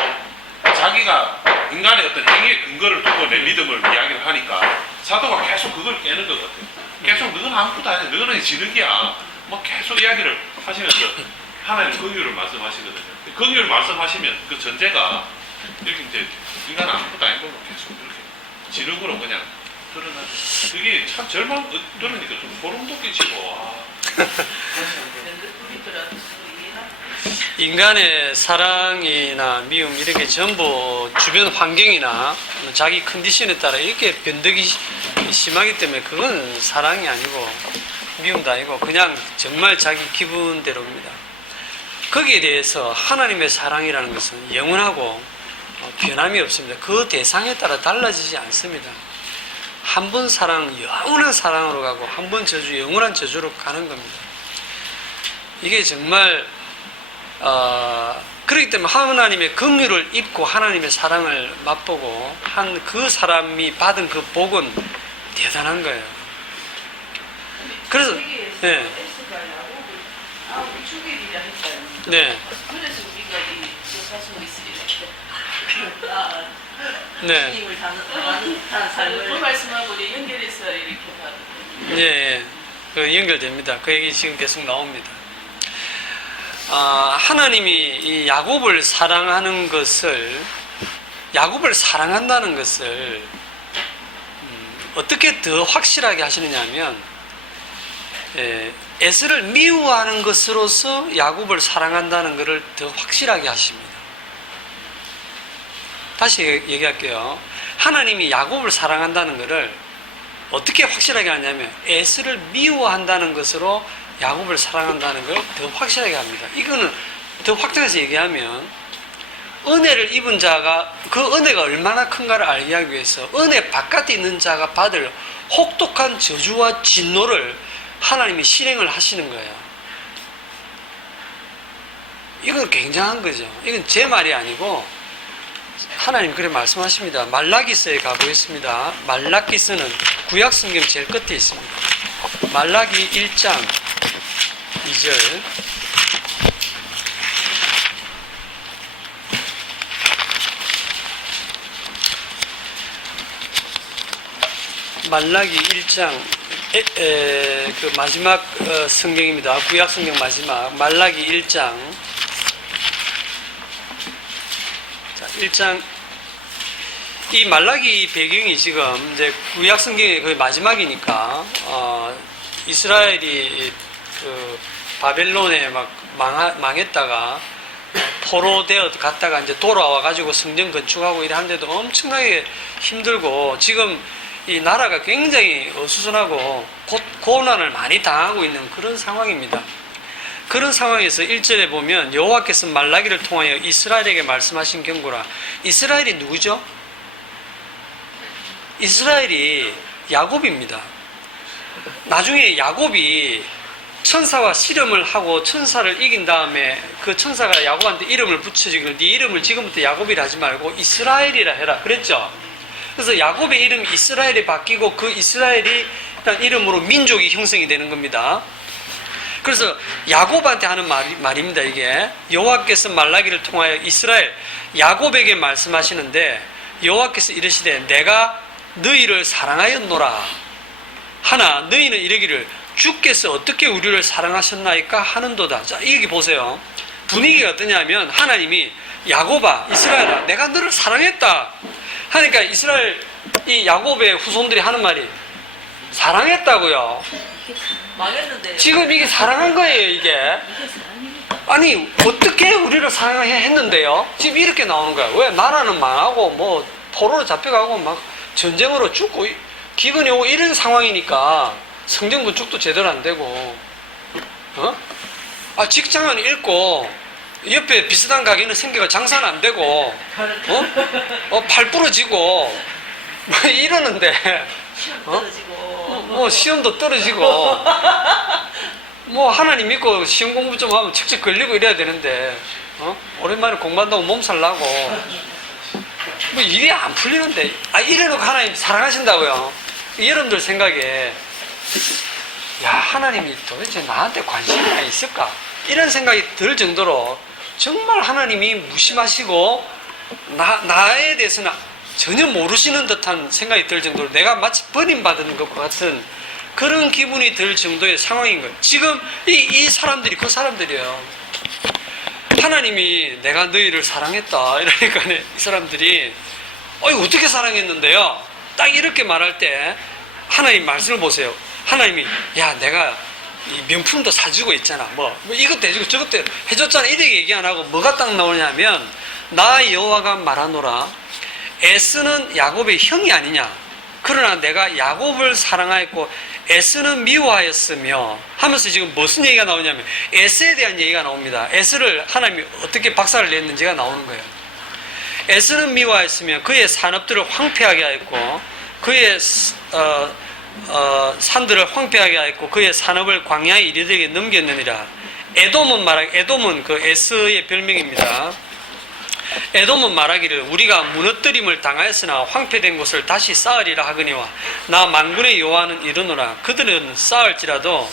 자기가 인간의 어떤 행위의 근거를 두고 내 믿음을 이야기를 하니까 사도가 계속 그걸 깨는 것 같아요. 계속 너는 아무것도 아니야. 너는 지능이야. 뭐 계속 이야기를 하시면서 하나님 긍휼을 말씀하시거든요. 긍휼을 말씀하시면 그 전제가 이렇게 이제 인간은 아무것도 아닌 걸로 계속 이렇게 지능으로 그냥 드러나죠. 그게 참 절망 들으니까 좀 소름 돋기치고 인간의 사랑이나 미움 이렇게 전부 주변 환경이나 자기 컨디션에 따라 이렇게 변덕이 심하기 때문에 그건 사랑이 아니고 미움도 아니고 그냥 정말 자기 기분대로입니다. 거기에 대해서 하나님의 사랑이라는 것은 영원하고 변함이 없습니다. 그 대상에 따라 달라지지 않습니다. 한 번 사랑 영원한 사랑으로 가고 한 번 저주 영원한 저주로 가는 겁니다. 이게 정말 그렇기 때문에 하나님의 긍휼을 입고 하나님의 사랑을 맛보고 한 그 사람이 받은 그 복은 대단한 거예요. 그래서 네. 에스가 야곱을 아우를 죽이리라 했다요. 네. 그래서 우리가 이 요사순이 있으리라. 네. 주님을 다는 그 삶을 말씀하고 우리 연결해서 이렇게 봐도 예, 예. 그 연결됩니다. 그 얘기 지금 계속 나옵니다. 하나님이 이 야곱을 사랑하는 것을, 야곱을 사랑한다는 것을 어떻게 더 확실하게 하시느냐 하면, 에스를 미워하는 것으로서 야곱을 사랑한다는 것을 더 확실하게 하십니다. 다시 얘기할게요. 하나님이 야곱을 사랑한다는 것을 어떻게 확실하게 하냐면 에스를 미워한다는 것으로 야곱을 사랑한다는 걸 더 확실하게 합니다. 이거는 더 확장해서 얘기하면 은혜를 입은 자가 그 은혜가 얼마나 큰가를 알게 하기 위해서 은혜 바깥에 있는 자가 받을 혹독한 저주와 진노를 하나님이 실행을 하시는 거예요. 이건 굉장한 거죠. 이건 제 말이 아니고 하나님 그래 말씀하십니다. 말라기서에 가보겠습니다. 말라기서는 구약성경 제일 끝에 있습니다. 말라기 1장 2절. 말라기 1장 그 마지막 성경입니다. 구약성경 마지막 말라기 1장. 자, 1장. 이 말라기 배경이 지금 이제 구약 성경의 거의 마지막이니까 이스라엘이 그 바벨론에 막 망했다가 포로되어 갔다가 이제 돌아와 가지고 성전 건축하고 이래 하는데도 엄청나게 힘들고 지금 이 나라가 굉장히 어수선하고 고난을 많이 당하고 있는 그런 상황입니다. 그런 상황에서 1절에 보면 여호와께서 말라기를 통하여 이스라엘에게 말씀하신 경고라. 이스라엘이 누구죠? 이스라엘이 야곱입니다. 나중에 야곱이 천사와 씨름을 하고 천사를 이긴 다음에 그 천사가 야곱한테 이름을 붙여주기를 네 이름을 지금부터 야곱이라 하지 말고 이스라엘이라 해라 그랬죠. 그래서 야곱의 이름이 이스라엘이 바뀌고 그 이스라엘이 일단 이름으로 민족이 형성이 되는 겁니다. 그래서 야곱한테 하는 말입니다. 이게 여호와께서 말라기를 통하여 이스라엘 야곱에게 말씀하시는데 여호와께서 이르시되 내가 너희를 사랑하였노라 하나 너희는 이르기를 주께서 어떻게 우리를 사랑하셨나이까 하는도다. 자, 여기 보세요. 분위기가 어떠냐면 하나님이 야곱아 이스라엘아 내가 너를 사랑했다 하니까 이스라엘 이 야곱의 후손들이 하는 말이 사랑했다고요. 망했는데 지금 이게 사랑한 거예요. 이게 아니 어떻게 우리를 사랑했는데요? 지금 이렇게 나오는 거야. 왜 나라는 망하고 뭐 포로로 잡혀가고 막 전쟁으로 죽고 기근이 오고 이런 상황이니까 성전 건축도 제대로 안 되고 직장은 잃고 옆에 비슷한 가게는 생겨가 장사는 안 되고 팔 부러지고 뭐 이러는데 떨어지고 시험도 떨어지고 뭐 하나님 믿고 시험 공부 좀 하면 직접 걸리고 이래야 되는데 오랜만에 공부한다고 몸살 나고 뭐 일이 안 풀리는데 이래놓고 하나님 사랑하신다고요. 여러분들 생각에 야 하나님이 도대체 나한테 관심이 있을까 이런 생각이 들 정도로 정말 하나님이 무심하시고 나에 대해서는 전혀 모르시는 듯한 생각이 들 정도로 내가 마치 버림받은 것 같은 그런 기분이 들 정도의 상황인 거예요. 지금 이 사람들이 그 사람들이에요. 하나님이 내가 너희를 사랑했다 이러니까 이 사람들이 어떻게 사랑했는데요? 딱 이렇게 말할 때 하나님 말씀을 보세요. 하나님이 야 내가 이 명품도 사주고 있잖아 뭐 이것도 해주고 저것도 해줬잖아 이렇게 얘기 안 하고 뭐가 딱 나오냐면 나 여호와가 말하노라 에스는 야곱의 형이 아니냐 그러나 내가 야곱을 사랑하였고 에스는 미워하였으며 하면서 지금 무슨 얘기가 나오냐면 에스에 대한 얘기가 나옵니다. 에스를 하나님이 어떻게 박살을 냈는지가 나오는 거예요. 에스는 미워하였으며 그의 산업들을 황폐하게 하였고 그의 산들을 황폐하게 하였고 그의 산업을 광야의 이리들에게 넘겼느니라. 에돔은 그 에스의 별명입니다. 에돔은 말하기를 우리가 무너뜨림을 당하였으나 황폐된 곳을 다시 쌓으리라 하거니와 나 만군의 여호와는 이르노라. 그들은 쌓을지라도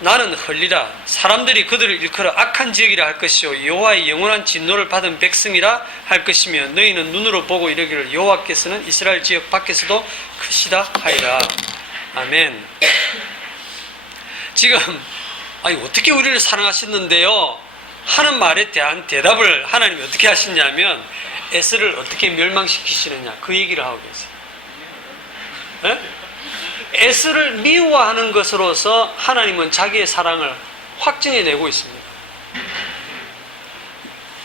나는 헐리라. 사람들이 그들을 일컬어 악한 지역이라 할 것이요 여호와의 영원한 진노를 받은 백성이라 할 것이며 너희는 눈으로 보고 이르기를 여호와께서는 이스라엘 지역 밖에서도 크시다 하리라. 아멘. 지금 아니 어떻게 우리를 사랑하셨는데요 하는 말에 대한 대답을 하나님이 어떻게 하시냐면 에스를 어떻게 멸망시키시느냐 그 얘기를 하고 계세요. 에스를 미워하는 것으로서 하나님은 자기의 사랑을 확증해내고 있습니다.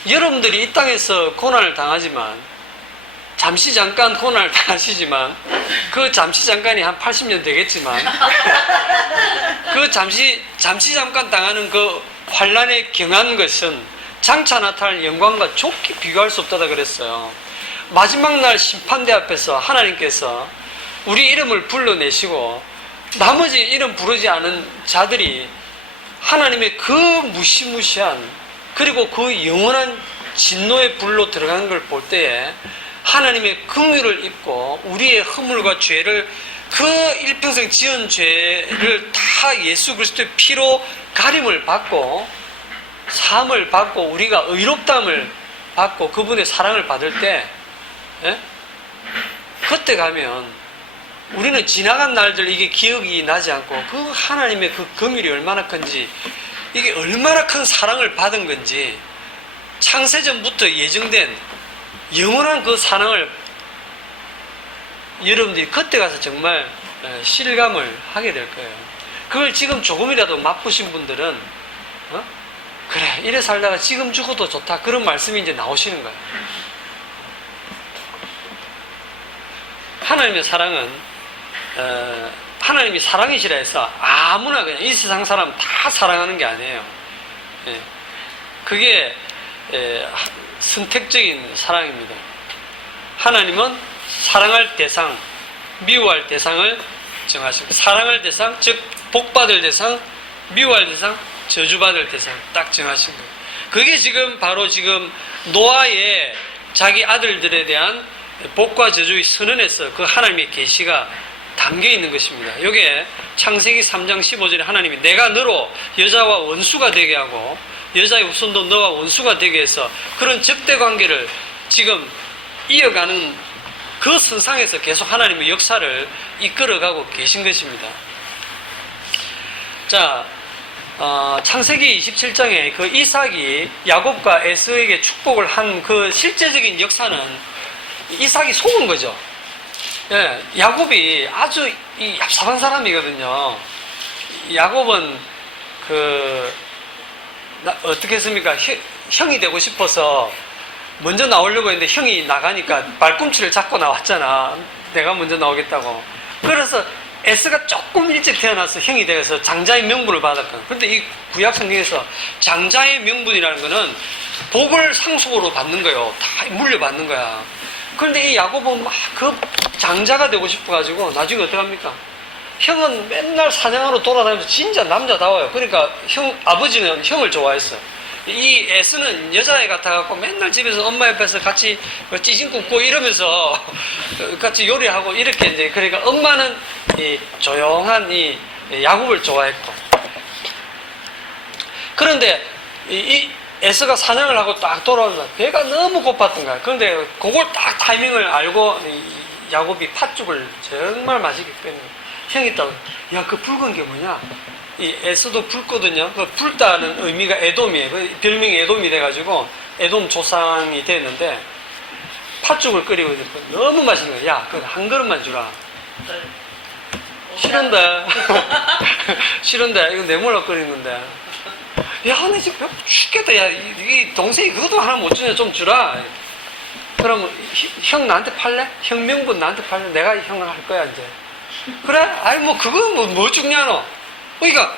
여러분들이 이 땅에서 고난을 당하지만 잠시 잠깐 고난을 당하시지만 그 잠시 잠깐이 한 80년 되겠지만 그 잠시 잠깐 당하는 그 환란에 경한 것은 장차 나타날 영광과 좋게 비교할 수 없다고 그랬어요. 마지막 날 심판대 앞에서 하나님께서 우리 이름을 불러내시고 나머지 이름 부르지 않은 자들이 하나님의 그 무시무시한 그리고 그 영원한 진노의 불로 들어가는 걸 볼 때에 하나님의 긍휼을 입고 우리의 허물과 죄를 그 일평생 지은 죄를 다 예수 그리스도의 피로 가림을 받고 사함을 받고 우리가 의롭다함을 받고 그분의 사랑을 받을 때 그때 가면 우리는 지나간 날들 이게 기억이 나지 않고 그 하나님의 그 긍휼이 얼마나 큰지 이게 얼마나 큰 사랑을 받은 건지 창세전부터 예정된 영원한 그 사랑을 여러분들이 그때 가서 정말 실감을 하게 될 거예요. 그걸 지금 조금이라도 맛보신 분들은 그래 이래 살다가 지금 죽어도 좋다 그런 말씀이 이제 나오시는 거예요. 하나님의 사랑은 하나님이 사랑이시라 해서 아무나 그냥 이 세상 사람 다 사랑하는 게 아니에요. 그게 선택적인 사랑입니다. 하나님은 사랑할 대상, 미워할 대상을 정하시고 사랑할 대상, 즉 복받을 대상, 미워할 대상, 저주받을 대상 딱 정하신 거예요. 그게 지금 바로 지금 노아의 자기 아들들에 대한 복과 저주의 선언에서 그 하나님의 계시가 담겨 있는 것입니다. 이게 창세기 3장 15절에 하나님이 내가 너로 여자와 원수가 되게 하고 여자의 후손도 너와 원수가 되게 해서 그런 적대 관계를 지금 이어가는 그 선상에서 계속 하나님의 역사를 이끌어가고 계신 것입니다. 자, 창세기 27장에 그 이삭이 야곱과 에서에게 축복을 한 그 실제적인 역사는 이삭이 속은 거죠. 예, 야곱이 아주 이 얍삽한 사람이거든요. 야곱은 어떻게 했습니까? 형이 되고 싶어서 먼저 나오려고 했는데 형이 나가니까 발꿈치를 잡고 나왔잖아. 내가 먼저 나오겠다고. 그래서 에스가 조금 일찍 태어나서 형이 돼서 장자의 명분을 받았거든. 그런데 이 구약 성경에서 장자의 명분이라는 거는 복을 상속으로 받는 거예요. 다 물려받는 거야. 그런데 이 야곱은 막 그 장자가 되고 싶어가지고 나중에 어떡합니까? 형은 맨날 사냥하러 돌아다니면서 진짜 남자다워요. 그러니까 아버지는 형을 좋아했어. 이 에스는 여자애 같아갖고 맨날 집에서 엄마 옆에서 같이 찌짐 굽고 이러면서 같이 요리하고 이렇게 이제 그러니까 엄마는 이 조용한 이 야곱을 좋아했고 그런데 이 에스가 사냥을 하고 딱 돌아오면서 배가 너무 고팠던 거야. 그런데 그걸 딱 타이밍을 알고 야곱이 팥죽을 정말 맛있게 끓는 거야. 형이 딱 야 그 붉은 게 뭐냐? 이 에스도 붉거든요. 그 붉다는 의미가 에돔이에요. 그 별명이 에돔이 돼가지고 에돔 조상이 됐는데 팥죽을 끓이고 있는데 너무 맛있는 거야. 야, 그거 한 그릇만 주라. 싫은데. 싫은데. 이거 내 몰라 끓인 건데. 야, 나 지금 배고파 죽겠다. 야, 이 동생이 그것도 하나 못 주냐? 좀 주라. 그럼 형 나한테 팔래? 형 명분 나한테 팔래? 내가 형을 할 거야, 이제. 그래? 아이, 뭐, 그거 뭐 죽냐, 너? 그러니까,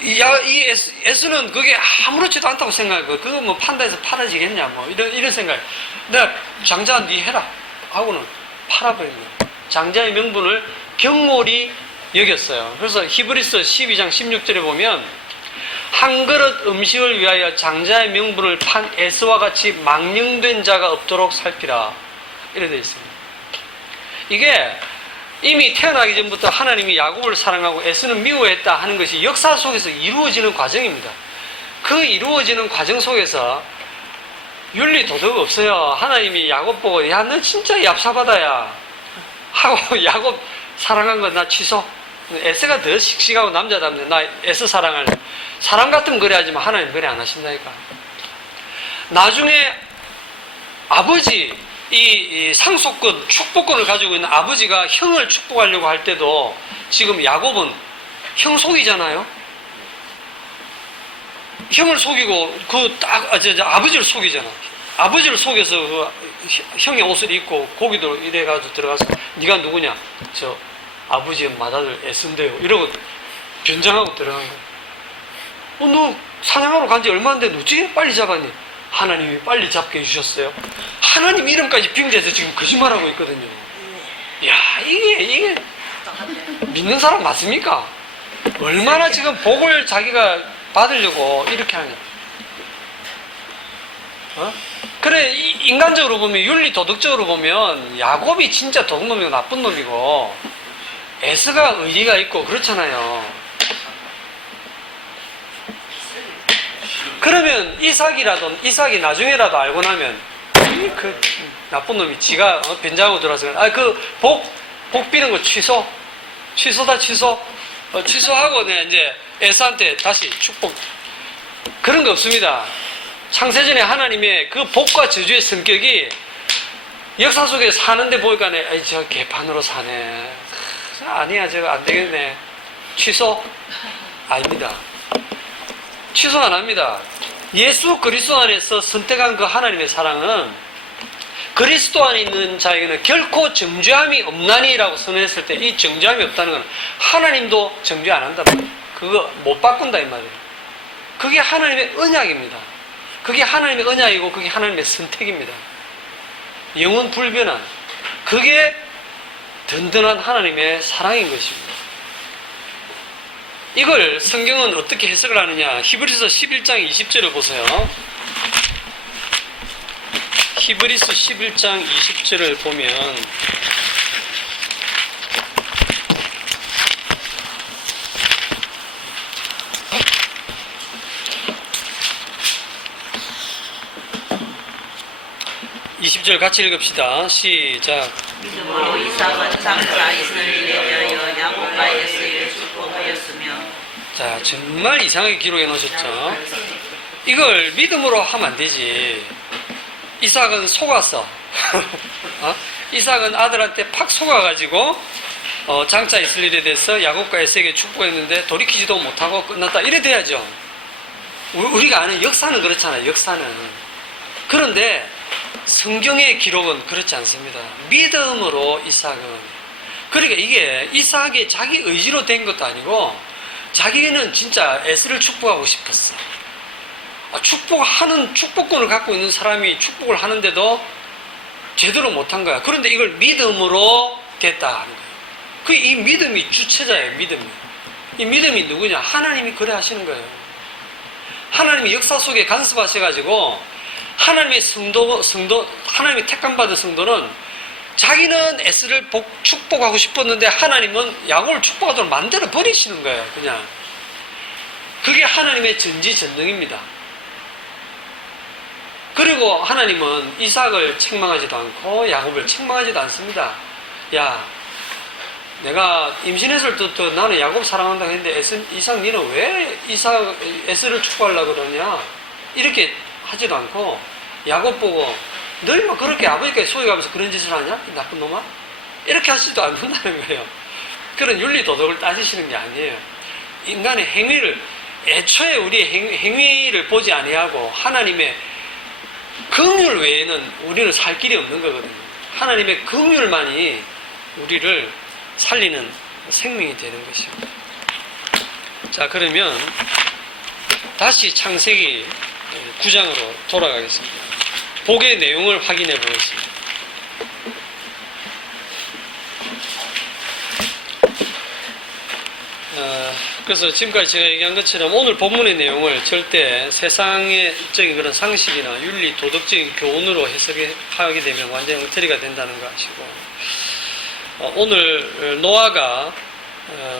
이 S는 그게 아무렇지도 않다고 생각하고, 그거 뭐 판다해서 팔아지겠냐, 뭐, 이런 생각. 내가 장자 네 해라. 하고는 팔아버린 거야. 장자의 명분을 경홀히 여겼어요. 그래서 히브리서 12장 16절에 보면, 한 그릇 음식을 위하여 장자의 명분을 판 에스와 같이 망령된 자가 없도록 살피라. 이래 되어 있습니다. 이게 이미 태어나기 전부터 하나님이 야곱을 사랑하고 에스는 미워했다 하는 것이 역사 속에서 이루어지는 과정입니다. 그 이루어지는 과정 속에서 윤리 도덕 없어요. 하나님이 야곱 보고 야 너 진짜 얍삽하다야 하고 야곱 사랑한 건 나 취소. 에스가 더 씩씩하고 남자답네. 나 에스 사랑할래. 사람 같으면 그래 하지만 하나님 그래 안 하신다니까. 나중에 아버지 이 상속권 축복권을 가지고 있는 아버지가 형을 축복하려고 할 때도 지금 야곱은 형 속이잖아요. 형을 속이고 아버지를 속이잖아. 아버지를 속여서 그 형의 옷을 입고 고기도 이래가지고 들어가서 네가 누구냐? 저 아버지의 맏아들 에스인데요. 이러고 변장하고 들어간 거야. 너 사냥하러 간 지 얼마 안 됐는데 어찌 빨리 잡았니? 하나님이 빨리 잡게 해주셨어요. 하나님 이름까지 빙자해서 지금 거짓말하고 있거든요. 야 이게 믿는 사람 맞습니까? 얼마나 지금 복을 자기가 받으려고 이렇게 하냐. 그래 인간적으로 보면 윤리 도덕적으로 보면 야곱이 진짜 도둑놈이고 나쁜 놈이고 에스가 의리가 있고 그렇잖아요. 그러면 이삭이 나중에라도 알고 나면 그 나쁜 놈이 지가 변장하고 들어와서 복 비는 거 취소다 취소하고 이제 에스한테 다시 축복 그런 거 없습니다. 창세전에 하나님의 그 복과 저주의 성격이 역사 속에 사는데 보니까 저 개판으로 사네. 아니야 저거 안 되겠네. 취소 아닙니다. 취소 안 합니다. 예수 그리스도 안에서 선택한 그 하나님의 사랑은 그리스도 안에 있는 자에게는 결코 정죄함이 없나니라고 선언했을 때 이 정죄함이 없다는 건 하나님도 정죄 안 한다. 그거 못 바꾼다 이 말이에요. 그게 하나님의 언약입니다. 그게 하나님의 언약이고 그게 하나님의 선택입니다. 영원 불변한 그게 든든한 하나님의 사랑인 것입니다. 이걸 성경은 어떻게 해석을 하느냐. 히브리서 11장 20절을 보세요. 히브리서 11장 20절을 보면 (20절) 같이 읽읍시다. 시작. 믿음으로 이삭은 장자 이스라엘에 대하여 야곱과 에서에게 축복하였으며. 자, 정말 이상하게 기록해 놓으셨죠. 이걸 믿음으로 하면 안 되지. 이삭은 속았어. 이삭은 아들한테 팍 속아가지고 장차 이스라엘에 대해서 야곱과 에서에게 축복했는데 돌이키지도 못하고 끝났다. 이래 돼야죠. 우리가 아는 역사는 그렇잖아요. 역사는. 그런데 성경의 기록은 그렇지 않습니다. 믿음으로 이삭은. 그러니까 이게 이삭이 자기 의지로 된 것도 아니고 자기는 진짜 에스를 축복하고 싶었어. 축복권을 갖고 있는 사람이 축복을 하는데도 제대로 못한 거야. 그런데 이걸 믿음으로 됐다 하는 거예요. 이 믿음이 주체자예요. 믿음이. 이 믿음이 누구냐? 하나님이 그래 하시는 거예요. 하나님이 역사 속에 간섭하셔가지고 하나님의 하나님의 택함받은 성도는 자기는 에스를 축복하고 싶었는데 하나님은 야곱을 축복하도록 만들어 버리시는 거예요. 그냥. 그게 하나님의 전지전능입니다. 그리고 하나님은 이삭을 책망하지도 않고 야곱을 책망하지도 않습니다. 야, 내가 임신했을 때부터 나는 야곱 사랑한다고 했는데 이삭 너는 왜 에스를 축복하려고 그러냐? 이렇게 하지도 않고 야곱 보고 너희 뭐 그렇게 아버지까지 속여가면서 그런 짓을 하냐? 이 나쁜 놈아? 이렇게 하지도 않는다는 거예요. 그런 윤리 도덕을 따지시는 게 아니에요. 인간의 행위를 애초에 우리의 행위를 보지 아니하고 하나님의 긍휼 외에는 우리는 살 길이 없는 거거든요. 하나님의 긍휼만이 우리를 살리는 생명이 되는 것입니다. 자, 그러면 다시 창세기 9장으로 돌아가겠습니다. 복의 내용을 확인해 보겠습니다. 그래서 지금까지 제가 얘기한 것처럼 오늘 본문의 내용을 절대 세상적인 그런 상식이나 윤리, 도덕적인 교훈으로 해석하게 되면 완전 엉터리가 된다는 거 아시고, 오늘 노아가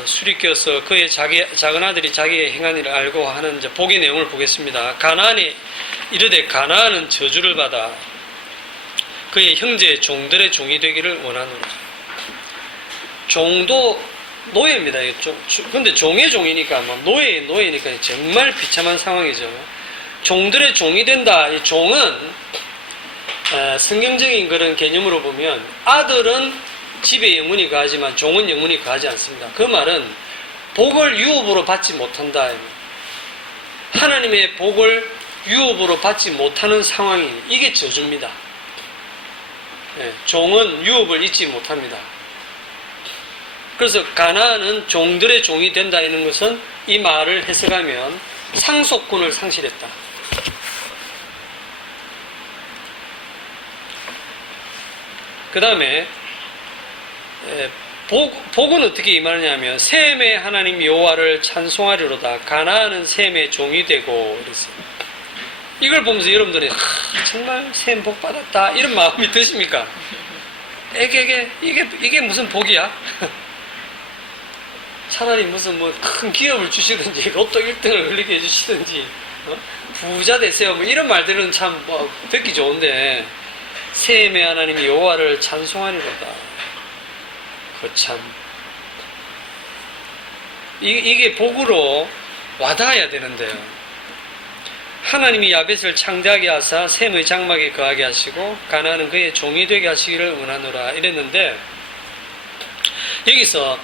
수리껴서 그의 작은 아들이 자기의 행한 일을 알고 하는 이제 복의 내용을 보겠습니다. 가나안에 이르되 가나안은 저주를 받아 그의 형제의 종들의 종이 되기를 원하노라. 종도 노예입니다. 근데 종의 종이니까, 노예의 노예니까 정말 비참한 상황이죠. 종들의 종이 된다. 이 종은 성경적인 그런 개념으로 보면 아들은 집에 영원히 거하지만 종은 영원히 거하지 않습니다. 그 말은 복을 유업으로 받지 못한다. 하나님의 복을 유업으로 받지 못하는 상황이 이게 저주입니다. 종은 유업을 잊지 못합니다. 그래서 가나안은 종들의 종이 된다 이는 것은 이 말을 해석하면 상속권을 상실했다. 그 다음에 복은 어떻게 임하느냐면 셈의 하나님 여호와를 찬송하리로다. 가나안은 셈의 종이 되고 이랬어요. 이걸 보면서 여러분들이 정말 셈 복 받았다 이런 마음이 드십니까? 이게 무슨 복이야? 차라리 무슨 뭐 큰 기업을 주시든지 로또 1등을 흘리게 해주시든지 부자 되세요 뭐 이런 말들은 참 듣기 좋은데 셈의 하나님 여호와를 찬송하리로다. 거참 이게 복으로 와닿아야 되는데요. 하나님이 야벳을 창대하게 하사 셈의 장막에 거하게 하시고 가나안은 그의 종이 되게 하시기를 원하노라 이랬는데, 여기서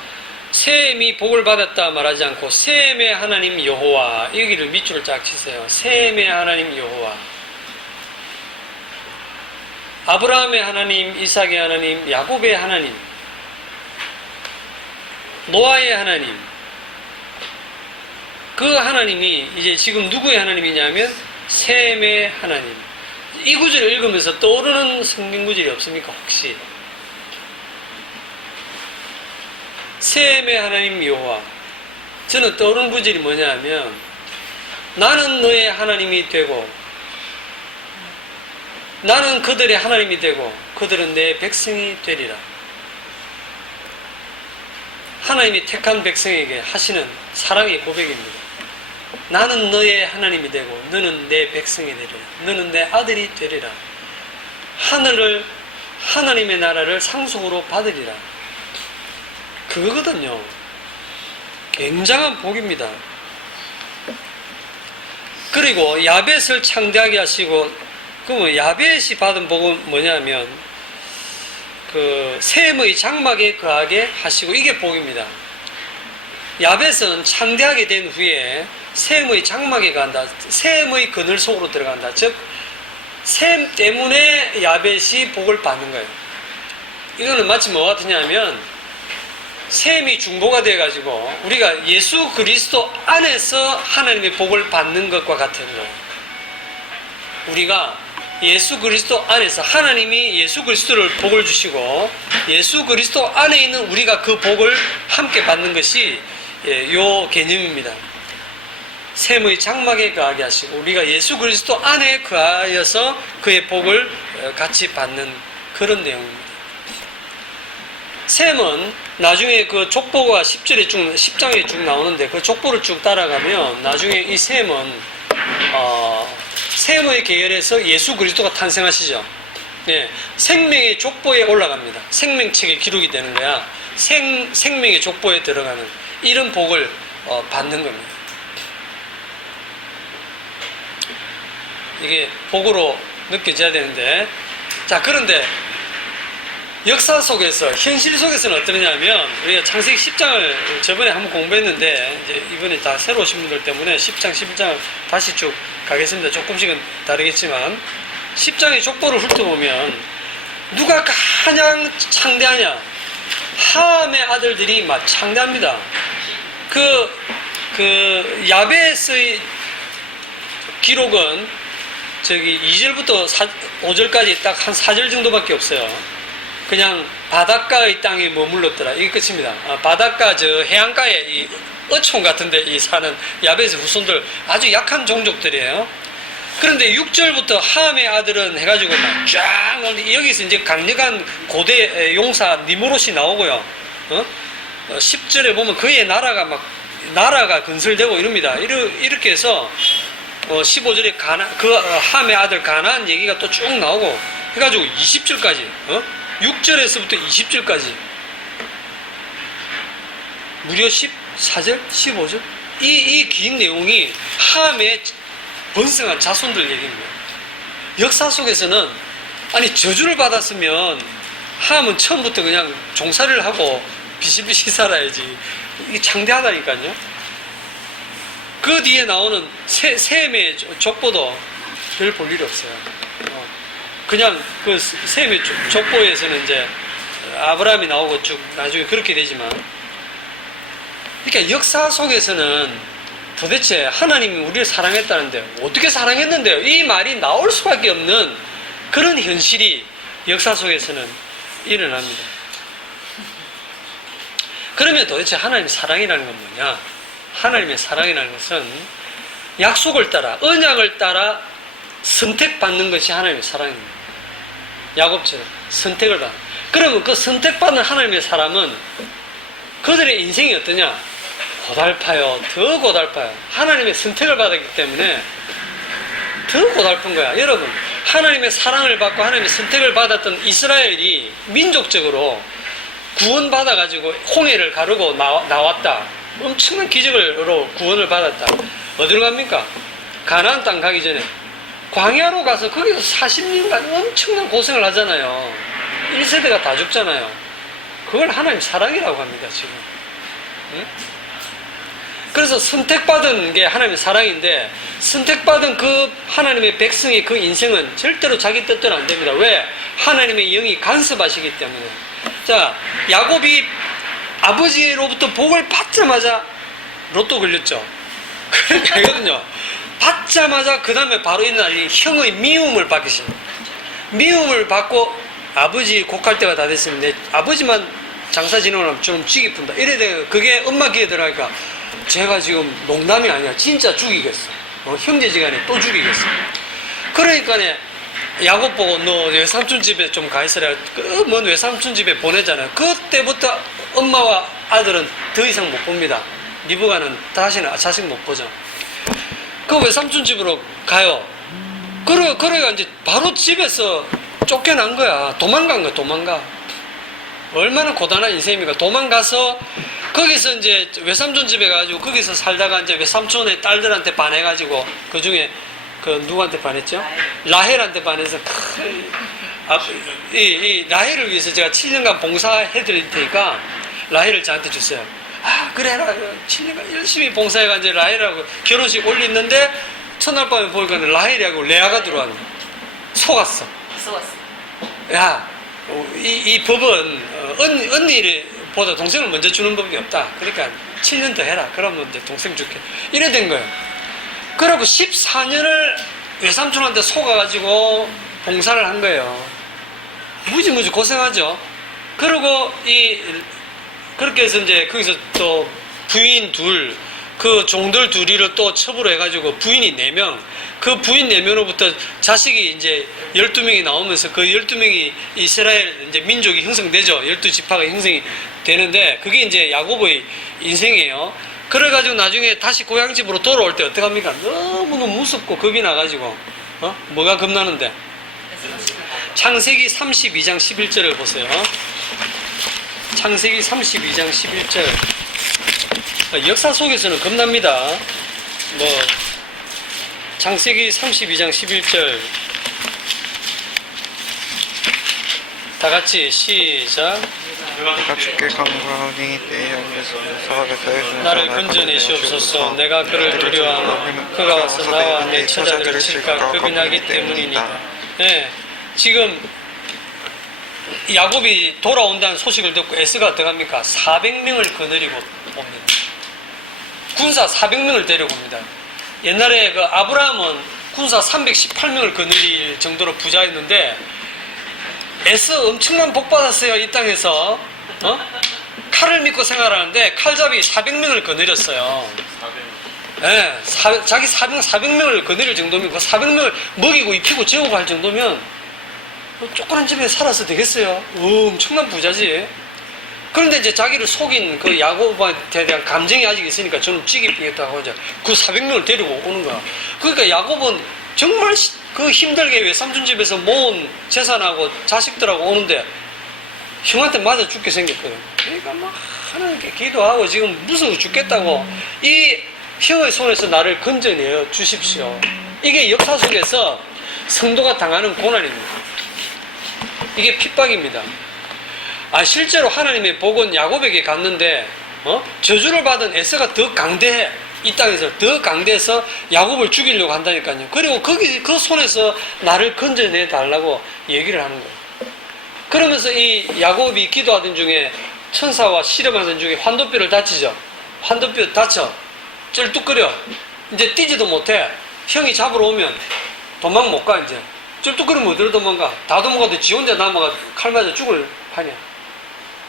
셈이 복을 받았다 말하지 않고 셈의 하나님 여호와, 여기를 밑줄을 쫙 치세요. 셈의 하나님 여호와, 아브라함의 하나님, 이삭의 하나님, 야곱의 하나님, 노아의 하나님, 그 하나님이 이제 지금 누구의 하나님이냐면 셈의 하나님. 이 구절을 읽으면서 떠오르는 성경 구절이 없습니까 혹시? 셈의 하나님 여호와. 저는 떠오르는 구절이 뭐냐면 나는 너의 하나님이 되고 나는 그들의 하나님이 되고 그들은 내 백성이 되리라. 하나님이 택한 백성에게 하시는 사랑의 고백입니다. 나는 너의 하나님이 되고 너는 내 백성이 되리라. 너는 내 아들이 되리라. 하나님의 나라를 상속으로 받으리라. 그거거든요. 굉장한 복입니다. 그리고 야벳을 창대하게 하시고, 그러면 야벳이 받은 복은 뭐냐면 그 셈의 장막에 거하게 하시고, 이게 복입니다. 야벳은 창대하게 된 후에 셈의 장막에 간다. 셈의 그늘 속으로 들어간다. 즉 셈 때문에 야벳이 복을 받는 거예요. 이거는 마치 뭐 같으냐면 셈이 중보가 돼가지고 우리가 예수 그리스도 안에서 하나님의 복을 받는 것과 같은 거예요. 우리가 예수 그리스도 안에서 하나님이 예수 그리스도를 복을 주시고 예수 그리스도 안에 있는 우리가 그 복을 함께 받는 것이 요 개념입니다. 셈의 장막에 거하게 하시고 우리가 예수 그리스도 안에 거하여서 그의 복을 같이 받는 그런 내용입니다. 셈은 나중에 그 족보가 10장에 쭉 나오는데 그 족보를 쭉 따라가면 나중에 이 셈은 셈의 계열에서 예수 그리스도가 탄생하시죠. 예, 생명의 족보에 올라갑니다. 생명책에 기록이 되는 거야. 생명의 족보에 들어가는 이런 복을 받는 겁니다. 이게 복으로 느껴져야 되는데, 자, 그런데 역사 속에서, 현실 속에서는 어떠냐면, 우리가 창세기 10장을 저번에 한번 공부했는데, 이제 이번에 다 새로 오신 분들 때문에 10장, 11장을 다시 쭉 가겠습니다. 조금씩은 다르겠지만, 10장의 족보를 훑어보면, 누가 가장 창대하냐? 함의 아들들이 막 창대합니다. 야벳의 기록은 저기 2절부터 5절까지 딱 한 4절 정도밖에 없어요. 그냥 바닷가의 땅에 머물렀더라. 이게 끝입니다. 바닷가 저 해안가에 어촌 같은데 이 사는 야베스 후손들 아주 약한 종족들이에요. 그런데 6절부터 함의 아들은 해가지고 막 쫙 나오는데 여기서 이제 강력한 고대 용사 니무롯이 나오고요. 10절에 보면 그의 나라가 건설되고 이럽니다. 이렇게 해서 15절에 그 함의 아들 가나안 얘기가 또 쭉 나오고 해가지고 20절까지 6절에서부터 20절까지 무려 14절, 15절 이 긴 내용이 함의 번성한 자손들 얘기입니다. 역사 속에서는 아니 저주를 받았으면 함은 처음부터 그냥 종살이를 하고 비실비실 살아야지. 이게 창대하다니까요. 그 뒤에 나오는 셈의 족보도 별 볼 일이 없어요. 그냥 그 셈의 족보에서는 이제 아브라함이 나오고 쭉 나중에 그렇게 되지만, 그러니까 역사 속에서는 도대체 하나님이 우리를 사랑했다는데 어떻게 사랑했는데요? 이 말이 나올 수밖에 없는 그런 현실이 역사 속에서는 일어납니다. 그러면 도대체 하나님의 사랑이라는 건 뭐냐? 하나님의 사랑이라는 것은 약속을 따라, 언약을 따라 선택받는 것이 하나님의 사랑입니다. 야곱처럼 선택을 받는. 그러면 그 선택받는 하나님의 사람은 그들의 인생이 어떠냐? 고달파요. 더 고달파요. 하나님의 선택을 받았기 때문에 더 고달픈 거야. 여러분, 하나님의 사랑을 받고 하나님의 선택을 받았던 이스라엘이 민족적으로 구원받아가지고 홍해를 가르고 나왔다. 엄청난 기적으로 구원을 받았다. 어디로 갑니까? 가나안 땅 가기 전에 광야로 가서 거기서 40년간 엄청난 고생을 하잖아요. 1세대가 다 죽잖아요. 그걸 하나님 사랑이라고 합니다, 지금. 응? 그래서 선택받은 게 하나님의 사랑인데, 선택받은 그 하나님의 백성의 그 인생은 절대로 자기 뜻대로 안 됩니다. 왜? 하나님의 영이 간섭하시기 때문에. 자, 야곱이 아버지로부터 복을 받자마자 로또 걸렸죠. 그렇게 하거든요. 받자마자 그 다음에 바로 일어나니 형의 미움을 받기 시작합니다. 미움을 받고 아버지 곡할 때가 다 됐으면 내 아버지만 장사 진행하면 좀 쥐기 푼다. 이래 그게 엄마 귀에 들어가니까 제가 지금 농담이 아니야. 진짜 죽이겠어. 형제지간에 또 죽이겠어. 그러니까 야곱 보고 너 외삼촌 집에 좀 가 있으라. 그 먼 외삼촌 집에 보내잖아요. 그때부터 엄마와 아들은 더 이상 못 봅니다. 리브가는 다시는 자식 못 보죠. 그 외삼촌 집으로 가요. 그래가 이제 바로 집에서 쫓겨난 거야. 도망간 거야, 도망가. 얼마나 고단한 인생입니까? 도망가서 거기서 이제 외삼촌 집에 가가지고 거기서 살다가 이제 외삼촌의 딸들한테 반해가지고 그 중에 그 누구한테 반했죠? 라헬한테 반해서 이 라헬을 위해서 제가 7년간 봉사해드릴 테니까 라헬을 저한테 줬어요. 아, 그래, 7년간 열심히 봉사해가 이제 라헬하고 결혼식 올렸는데 첫날 밤에 보니까 라헬하고 레아가 들어왔네. 속았어. 야, 이 법은 언니보다 동생을 먼저 주는 법이 없다. 그러니까 7년 더 해라. 그러면 이제 동생 줄게. 이래 된 거예요. 그러고 14년을 외삼촌한테 속아가지고 봉사를 한 거예요. 무지무지 고생하죠. 그리고 그렇게 해서 이제 거기서 또 부인 둘, 그 종들 둘이를 또 첩으로 해가지고 부인이 4명, 그 부인 4명으로부터 자식이 이제 12명이 나오면서 그 12명이 이스라엘 이제 민족이 형성되죠. 12지파가 형성이 되는데 그게 이제 야곱의 인생이에요. 그래가지고 나중에 다시 고향집으로 돌아올 때 어떡합니까? 너무너무 무섭고 겁이 나가지고, 뭐가 겁나는데? 창세기 32장 11절을 보세요. 창세기 32장 11절. 역사 속에서는 겁납니다. 창세기 32장 11절. 다 같이 시작. 내가 주께 간구하니 내 영에서 사업에서 나를 건져내시옵소서. 내가 그를 두려워하며 그가 와서 나와 내 처자들을 칠까 겁이 나기 때문이니까. 네, 지금 야곱이 돌아온다는 소식을 듣고 에스가 어떡합니까? 400명을 거느리고 옵니다. 군사 400명을 데려옵니다. 옛날에 그 아브라함은 군사 318명을 거느릴 정도로 부자였는데 에스 엄청난 복 받았어요. 이 땅에서. 칼을 믿고 생활하는데 칼잡이 400명을 거느렸어요. 예, 자기 400명을 거느릴 정도면 그 400명을 먹이고 입히고 재우고 할 정도면 조그만 집에 살아서 되겠어요? 엄청난 부자지. 그런데 이제 자기를 속인 그 야곱한테 대한 감정이 아직 있으니까 저는 찌개 피겠다고 하죠. 그 400명을 데리고 오는 거야. 그러니까 야곱은 정말 그 힘들게 외삼촌 집에서 모은 재산하고 자식들하고 오는데 형한테 맞아 죽게 생겼거든. 그러니까 막 하나님께 기도하고 지금 무서워 죽겠다고 이 형의 손에서 나를 건져내어 주십시오. 이게 역사 속에서 성도가 당하는 고난입니다. 이게 핍박입니다. 실제로 하나님의 복은 야곱에게 갔는데 저주를 받은 에서가 더 강대해. 이 땅에서 더 강대해서 야곱을 죽이려고 한다니까요. 그리고 그 손에서 나를 건져내 달라고 얘기를 하는 거예요. 그러면서 이 야곱이 기도하던 중에 천사와 씨름하던 중에 환도뼈를 다치죠. 환도뼈 다쳐 쩔뚝거려. 이제 뛰지도 못해. 형이 잡으러 오면 도망 못 가. 이제 쩔뚝거리면 어디로 도망가? 다 도망가도 지 혼자 남아가 칼 맞아 죽을 판이야.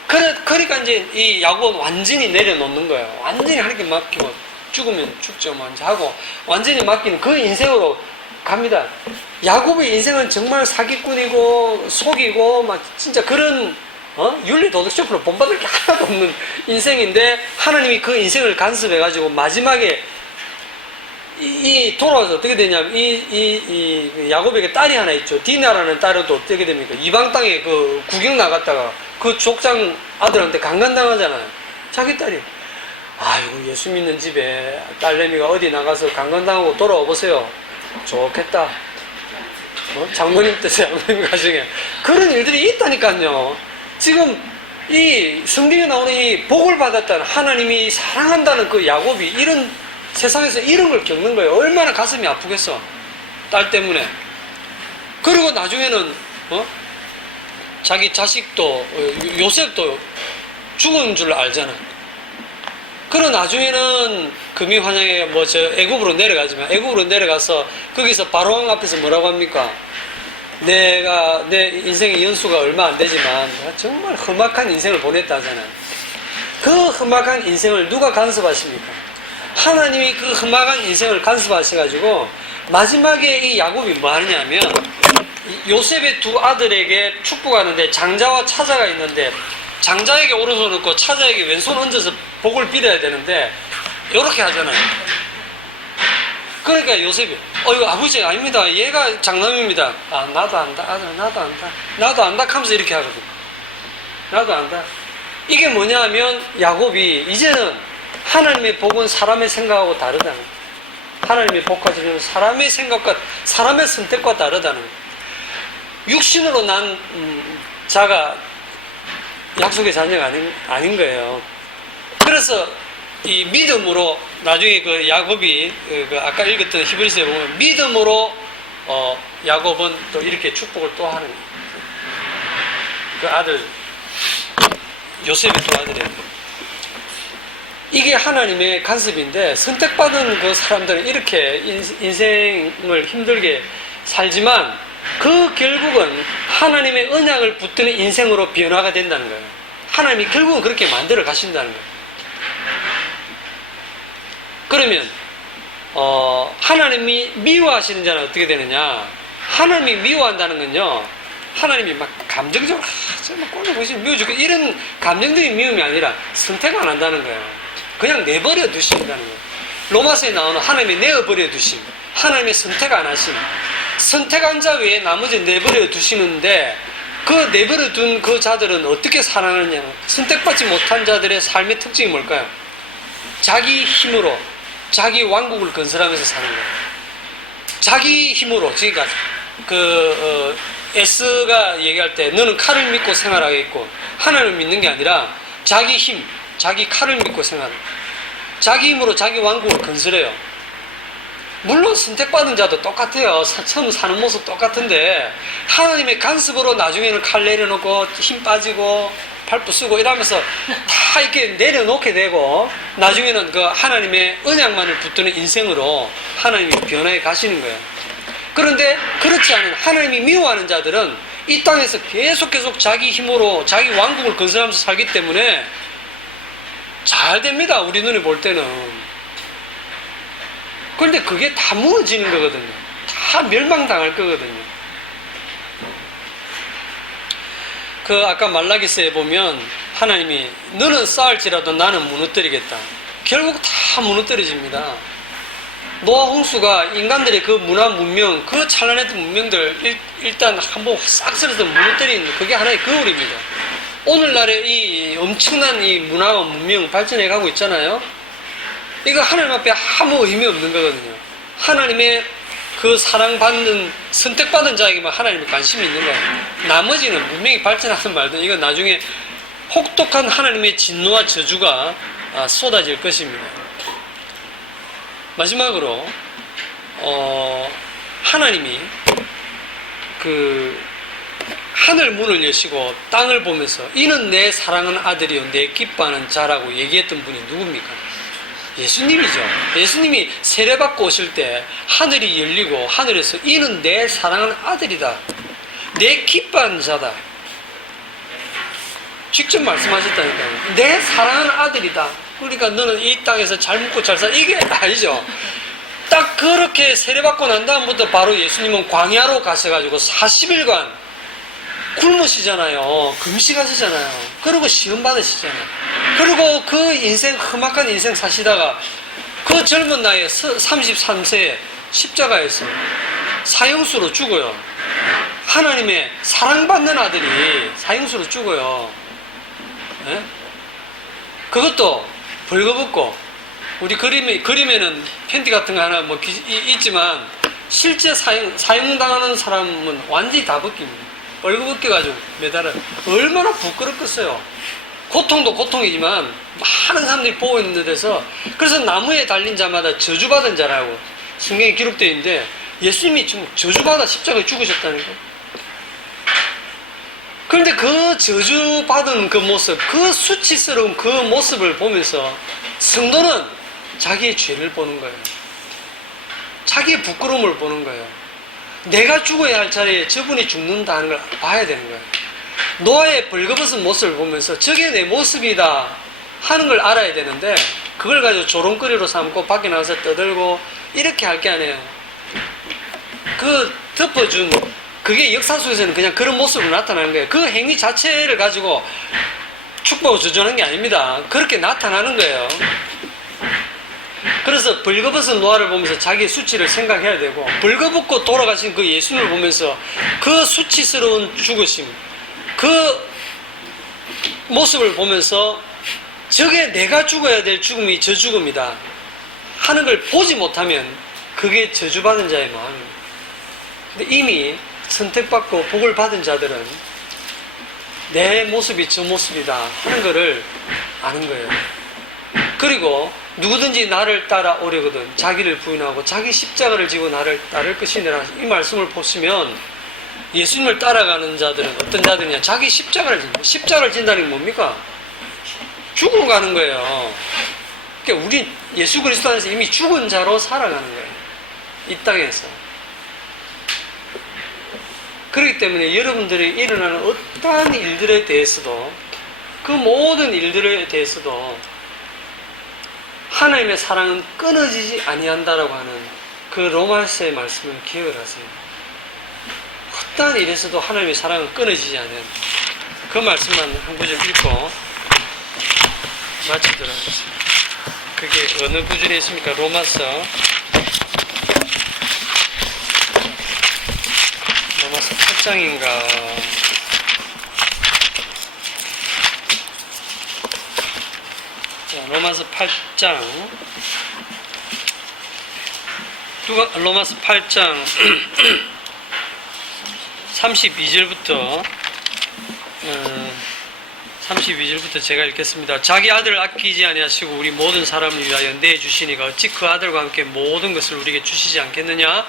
그러니까 이제 이 야곱은 완전히 내려놓는 거예요. 완전히 하나님께 맡기고 죽으면 죽죠 뭐 하고 완전히 맡기는 그 인생으로 갑니다. 야곱의 인생은 정말 사기꾼이고 속이고 막 진짜 그런 윤리 도덕적으로 본받을 게 하나도 없는 인생인데 하나님이 그 인생을 간섭해가지고 마지막에 이 돌아와서 어떻게 되냐면 이 야곱에게 딸이 하나 있죠. 디나라는 딸은 또 어떻게 됩니까? 이방 땅에 그 구경 나갔다가 그 족장 아들한테 강간당하잖아요. 자기 딸이 아이고 예수 믿는 집에 딸내미가 어디 나가서 강간당하고 돌아와 보세요. 좋겠다. 장모님 뜻에 장모님 가정에 그런 일들이 있다니까요. 지금 이 성경에 나오는 이 복을 받았다는 하나님이 사랑한다는 그 야곱이 이런 세상에서 이런 걸 겪는 거예요. 얼마나 가슴이 아프겠어. 딸 때문에. 그리고 나중에는 자기 자식도 요셉도 죽은 줄 알잖아. 그리고 나중에는 금이환영에 애굽으로 내려가지만 애굽으로 내려가서 거기서 바로왕 앞에서 뭐라고 합니까? 내 인생의 연수가 얼마 안 되지만 정말 험악한 인생을 보냈다 하잖아요. 그 험악한 인생을 누가 간섭하십니까? 하나님이 그 험악한 인생을 간섭하셔가지고 마지막에 이 야곱이 뭐 하느냐면 요셉의 두 아들에게 축복하는데 장자와 차자가 있는데 장자에게 오른손 얹고 차자에게 왼손 얹어서 복을 빌어야 되는데 이렇게 하잖아요. 그러니까 요셉이 이거 아버지 아닙니다. 얘가 장남입니다. 나도 안다. 아들 나도 안다. 나도 안다 하면서 이렇게 하거든. 나도 안다. 이게 뭐냐 하면 야곱이 이제는 하나님의 복은 사람의 생각하고 다르다는 거예요. 하나님의 복까지는 사람의 생각과 사람의 선택과 다르다는 거예요. 육신으로 난 자가 약속의 자녀가 아닌 거예요. 그래서 이 믿음으로 나중에 그 야곱이 아까 읽었던 히브리서에 보면 믿음으로 야곱은 또 이렇게 축복을 또 하는 거예요. 그 아들 요셉의 두 아들이에요. 이게 하나님의 간섭인데 선택받은 그 사람들은 이렇게 인생을 힘들게 살지만 그 결국은 하나님의 언약을 붙드는 인생으로 변화가 된다는 거예요. 하나님이 결국은 그렇게 만들어 가신다는 거예요. 그러면 하나님이 미워하시는 자는 어떻게 되느냐? 하나님이 미워한다는 건요, 하나님이 막 감정적으로 정말 꼴로 보시면 미워 죽겠다 이런 감정적인 미움이 아니라 선택 안 한다는 거예요. 그냥 내버려 두신다는 거예요. 로마서에 나오는 하나님이 내어버려 두심, 하나님의 선택 안 하심, 선택한 자 외에 나머지 내버려 두시는데 그 내버려 둔 그 자들은 어떻게 살아가느냐? 선택받지 못한 자들의 삶의 특징이 뭘까요? 자기 힘으로 자기 왕국을 건설하면서 사는 거예요. 자기 힘으로. 그러니까 에스가 얘기할 때 너는 칼을 믿고 생활하겠고 하나님을 믿는 게 아니라 자기 힘, 자기 칼을 믿고 생활해요. 자기 힘으로 자기 왕국을 건설해요. 물론 선택받은 자도 똑같아요. 처음 사는 모습 똑같은데 하나님의 간섭으로 나중에는 칼 내려놓고 힘 빠지고 팔 부수고 이러면서 다 이렇게 내려놓게 되고 나중에는 그 하나님의 언약만을 붙드는 인생으로 하나님이 변화해 가시는 거예요. 그런데 그렇지 않은 하나님이 미워하는 자들은 이 땅에서 계속 자기 힘으로 자기 왕국을 건설하면서 살기 때문에 잘 됩니다. 우리 눈에 볼 때는. 그런데 그게 다 무너지는 거거든요. 다 멸망당할 거거든요. 그 아까 말라기서에 보면 하나님이 너는 쌓을지라도 나는 무너뜨리겠다. 결국 다 무너뜨려집니다. 노아 홍수가 인간들의 그 문화 문명, 그 찬란했던 문명들 일단 한번 싹 쓸어서 무너뜨린 그게 하나의 거울입니다. 오늘날의 이 엄청난 이 문화와 문명 발전해 가고 있잖아요. 이거 하나님 앞에 아무 의미 없는 거거든요. 하나님의 그 사랑받는 선택받은 자에게만 하나님의 관심이 있는 거예요. 나머지는 문명이 발전하든 말든 이건 나중에 혹독한 하나님의 진노와 저주가 쏟아질 것입니다. 마지막으로 하나님이 그 하늘 문을 여시고 땅을 보면서 이는 내 사랑하는 아들이요 내 기뻐하는 자라고 얘기했던 분이 누굽니까? 예수님이죠. 예수님이 세례받고 오실 때 하늘이 열리고 하늘에서 이는 내 사랑하는 아들이다. 내 기뻐하는 자다. 직접 말씀하셨다니까요. 내 사랑하는 아들이다. 그러니까 너는 이 땅에서 잘 먹고 잘 살. 이게 아니죠. 딱 그렇게 세례받고 난 다음부터 바로 예수님은 광야로 가셔가지고 40일간 굶으시잖아요. 금식하시잖아요. 그리고 시험 받으시잖아요. 그리고 그 인생, 험악한 인생 사시다가 그 젊은 나이에 33세에 십자가에서 사형수로 죽어요. 하나님의 사랑받는 아들이 사형수로 죽어요. 네? 그것도 벌거벗고 우리 그림에는 팬티 같은 거 하나 뭐 있지만 실제 사형당하는 사람은 완전히 다 벗깁니다. 벌거벗겨가지고 매달아. 얼마나 부끄럽겠어요. 고통도 고통이지만 많은 사람들이 보고 있는 데서 그래서 나무에 달린 자마다 저주받은 자라고 성경에 기록되어 있는데 예수님이 지금 저주받아 십자가에 죽으셨다는 거예요. 그런데 그 저주받은 그 모습, 그 수치스러운 그 모습을 보면서 성도는 자기의 죄를 보는 거예요. 자기의 부끄러움을 보는 거예요. 내가 죽어야 할 자리에 저분이 죽는다는 걸 봐야 되는 거예요. 노아의 벌거벗은 모습을 보면서 저게 내 모습이다 하는 걸 알아야 되는데 그걸 가지고 조롱거리로 삼고 밖에 나가서 떠들고 이렇게 할 게 아니에요. 그 덮어준 그게 역사 속에서는 그냥 그런 모습으로 나타나는 거예요. 그 행위 자체를 가지고 축복을 저주하는 게 아닙니다. 그렇게 나타나는 거예요. 그래서 벌거벗은 노아를 보면서 자기의 수치를 생각해야 되고 벌거벗고 돌아가신 그 예수님을 보면서 그 수치스러운 죽으심 그 모습을 보면서 저게 내가 죽어야 될 죽음이 저 죽음이다 하는 걸 보지 못하면 그게 저주받은 자의 마음입니다. 근데 이미 선택받고 복을 받은 자들은 내 모습이 저 모습이다 하는 것을 아는 거예요. 그리고 누구든지 나를 따라오려거든 자기를 부인하고 자기 십자가를 지고 나를 따를 것이니라 이 말씀을 보시면 예수님을 따라가는 자들은 어떤 자들이냐 자기 십자가를 진다. 십자가를 진다는 게 뭡니까? 죽어가는 거예요. 그러니까 우리 예수 그리스도 안에서 이미 죽은 자로 살아가는 거예요. 이 땅에서. 그렇기 때문에 여러분들이 일어나는 어떠한 일들에 대해서도 그 모든 일들에 대해서도 하나님의 사랑은 끊어지지 아니한다라고 하는 그 로마서의 말씀을 기억을 하세요. 어떠한 일에서도 하나님의 사랑은 끊어지지 않는 그 말씀만 한 구절 읽고 마치도록 하겠습니다. 그게 어느 구절에 있습니까? 로마서 8장인가 로마서 8장 로마서 8장 32절부터 32절부터 제가 읽겠습니다. 자기 아들을 아끼지 아니하시고 우리 모든 사람을 위하여 내주시니가 어찌 그 아들과 함께 모든 것을 우리에게 주시지 않겠느냐.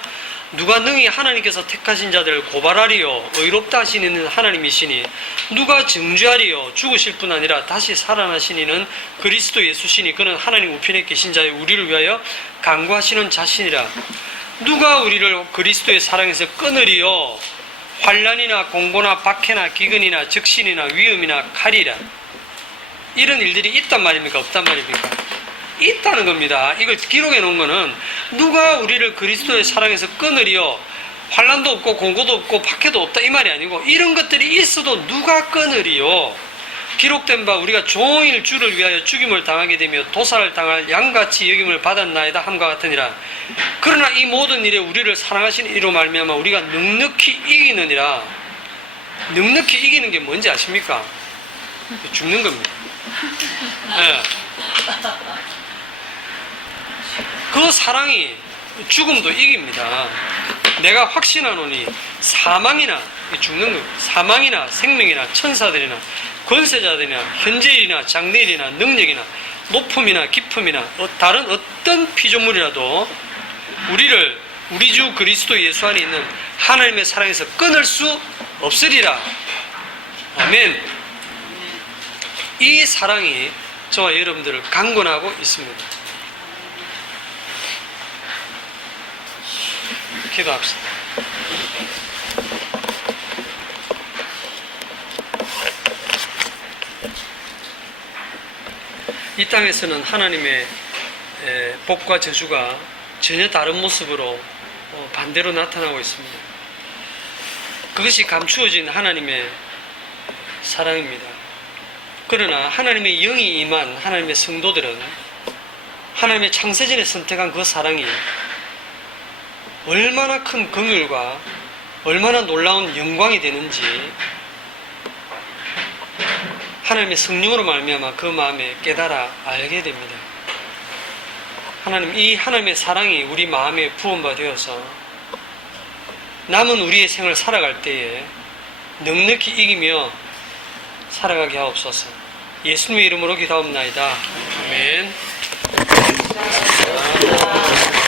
누가 능히 하나님께서 택하신 자들을 고발하리요 의롭다 하시는 하나님이시니 누가 정죄하리요 죽으실 뿐 아니라 다시 살아나시니는 그리스도 예수시니 그는 하나님 우편에 계신 자의 우리를 위하여 간구하시는 자신이라. 누가 우리를 그리스도의 사랑에서 끊으리요 환난이나 공고나 박해나 기근이나 적신이나 위험이나 칼이라. 이런 일들이 있단 말입니까? 없단 말입니까? 있다는 겁니다. 이걸 기록해 놓은 거는 누가 우리를 그리스도의 사랑에서 끊으리요? 환난도 없고 공고도 없고 박해도 없다 이 말이 아니고 이런 것들이 있어도 누가 끊으리요? 기록된 바 우리가 종일 주를 위하여 죽임을 당하게 되며 도살을 당할 양같이 여김을 받았나이다 함과 같으니라. 그러나 이 모든 일에 우리를 사랑하시는 이로 말미암아 우리가 넉넉히 이기느니라. 넉넉히 이기는 게 뭔지 아십니까? 죽는 겁니다. 네. 그 사랑이 죽음도 이깁니다. 내가 확신하노니 사망이나 죽는 것, 사망이나 생명이나 천사들이나 권세자들이나 현재일이나 장래일이나 능력이나 높음이나 깊음이나 다른 어떤 피조물이라도 우리를 우리 주 그리스도 예수 안에 있는 하나님의 사랑에서 끊을 수 없으리라. 아멘. 이 사랑이 저와 여러분들을 강권하고 있습니다. 기도합시다. 이 땅에서는 하나님의 복과 저주가 전혀 다른 모습으로 반대로 나타나고 있습니다. 그것이 감추어진 하나님의 사랑입니다. 그러나 하나님의 영이 임한 하나님의 성도들은 하나님의 창세전에 선택한 그 사랑이 얼마나 큰 긍휼과 얼마나 놀라운 영광이 되는지 하나님의 성령으로 말미암아 그 마음에 깨달아 알게 됩니다. 하나님, 이 하나님의 사랑이 우리 마음에 부음받되어서 남은 우리의 생을 살아갈 때에 넉넉히 이기며 살아가게 하옵소서. 예수님의 이름으로 기도합나이다. 아멘.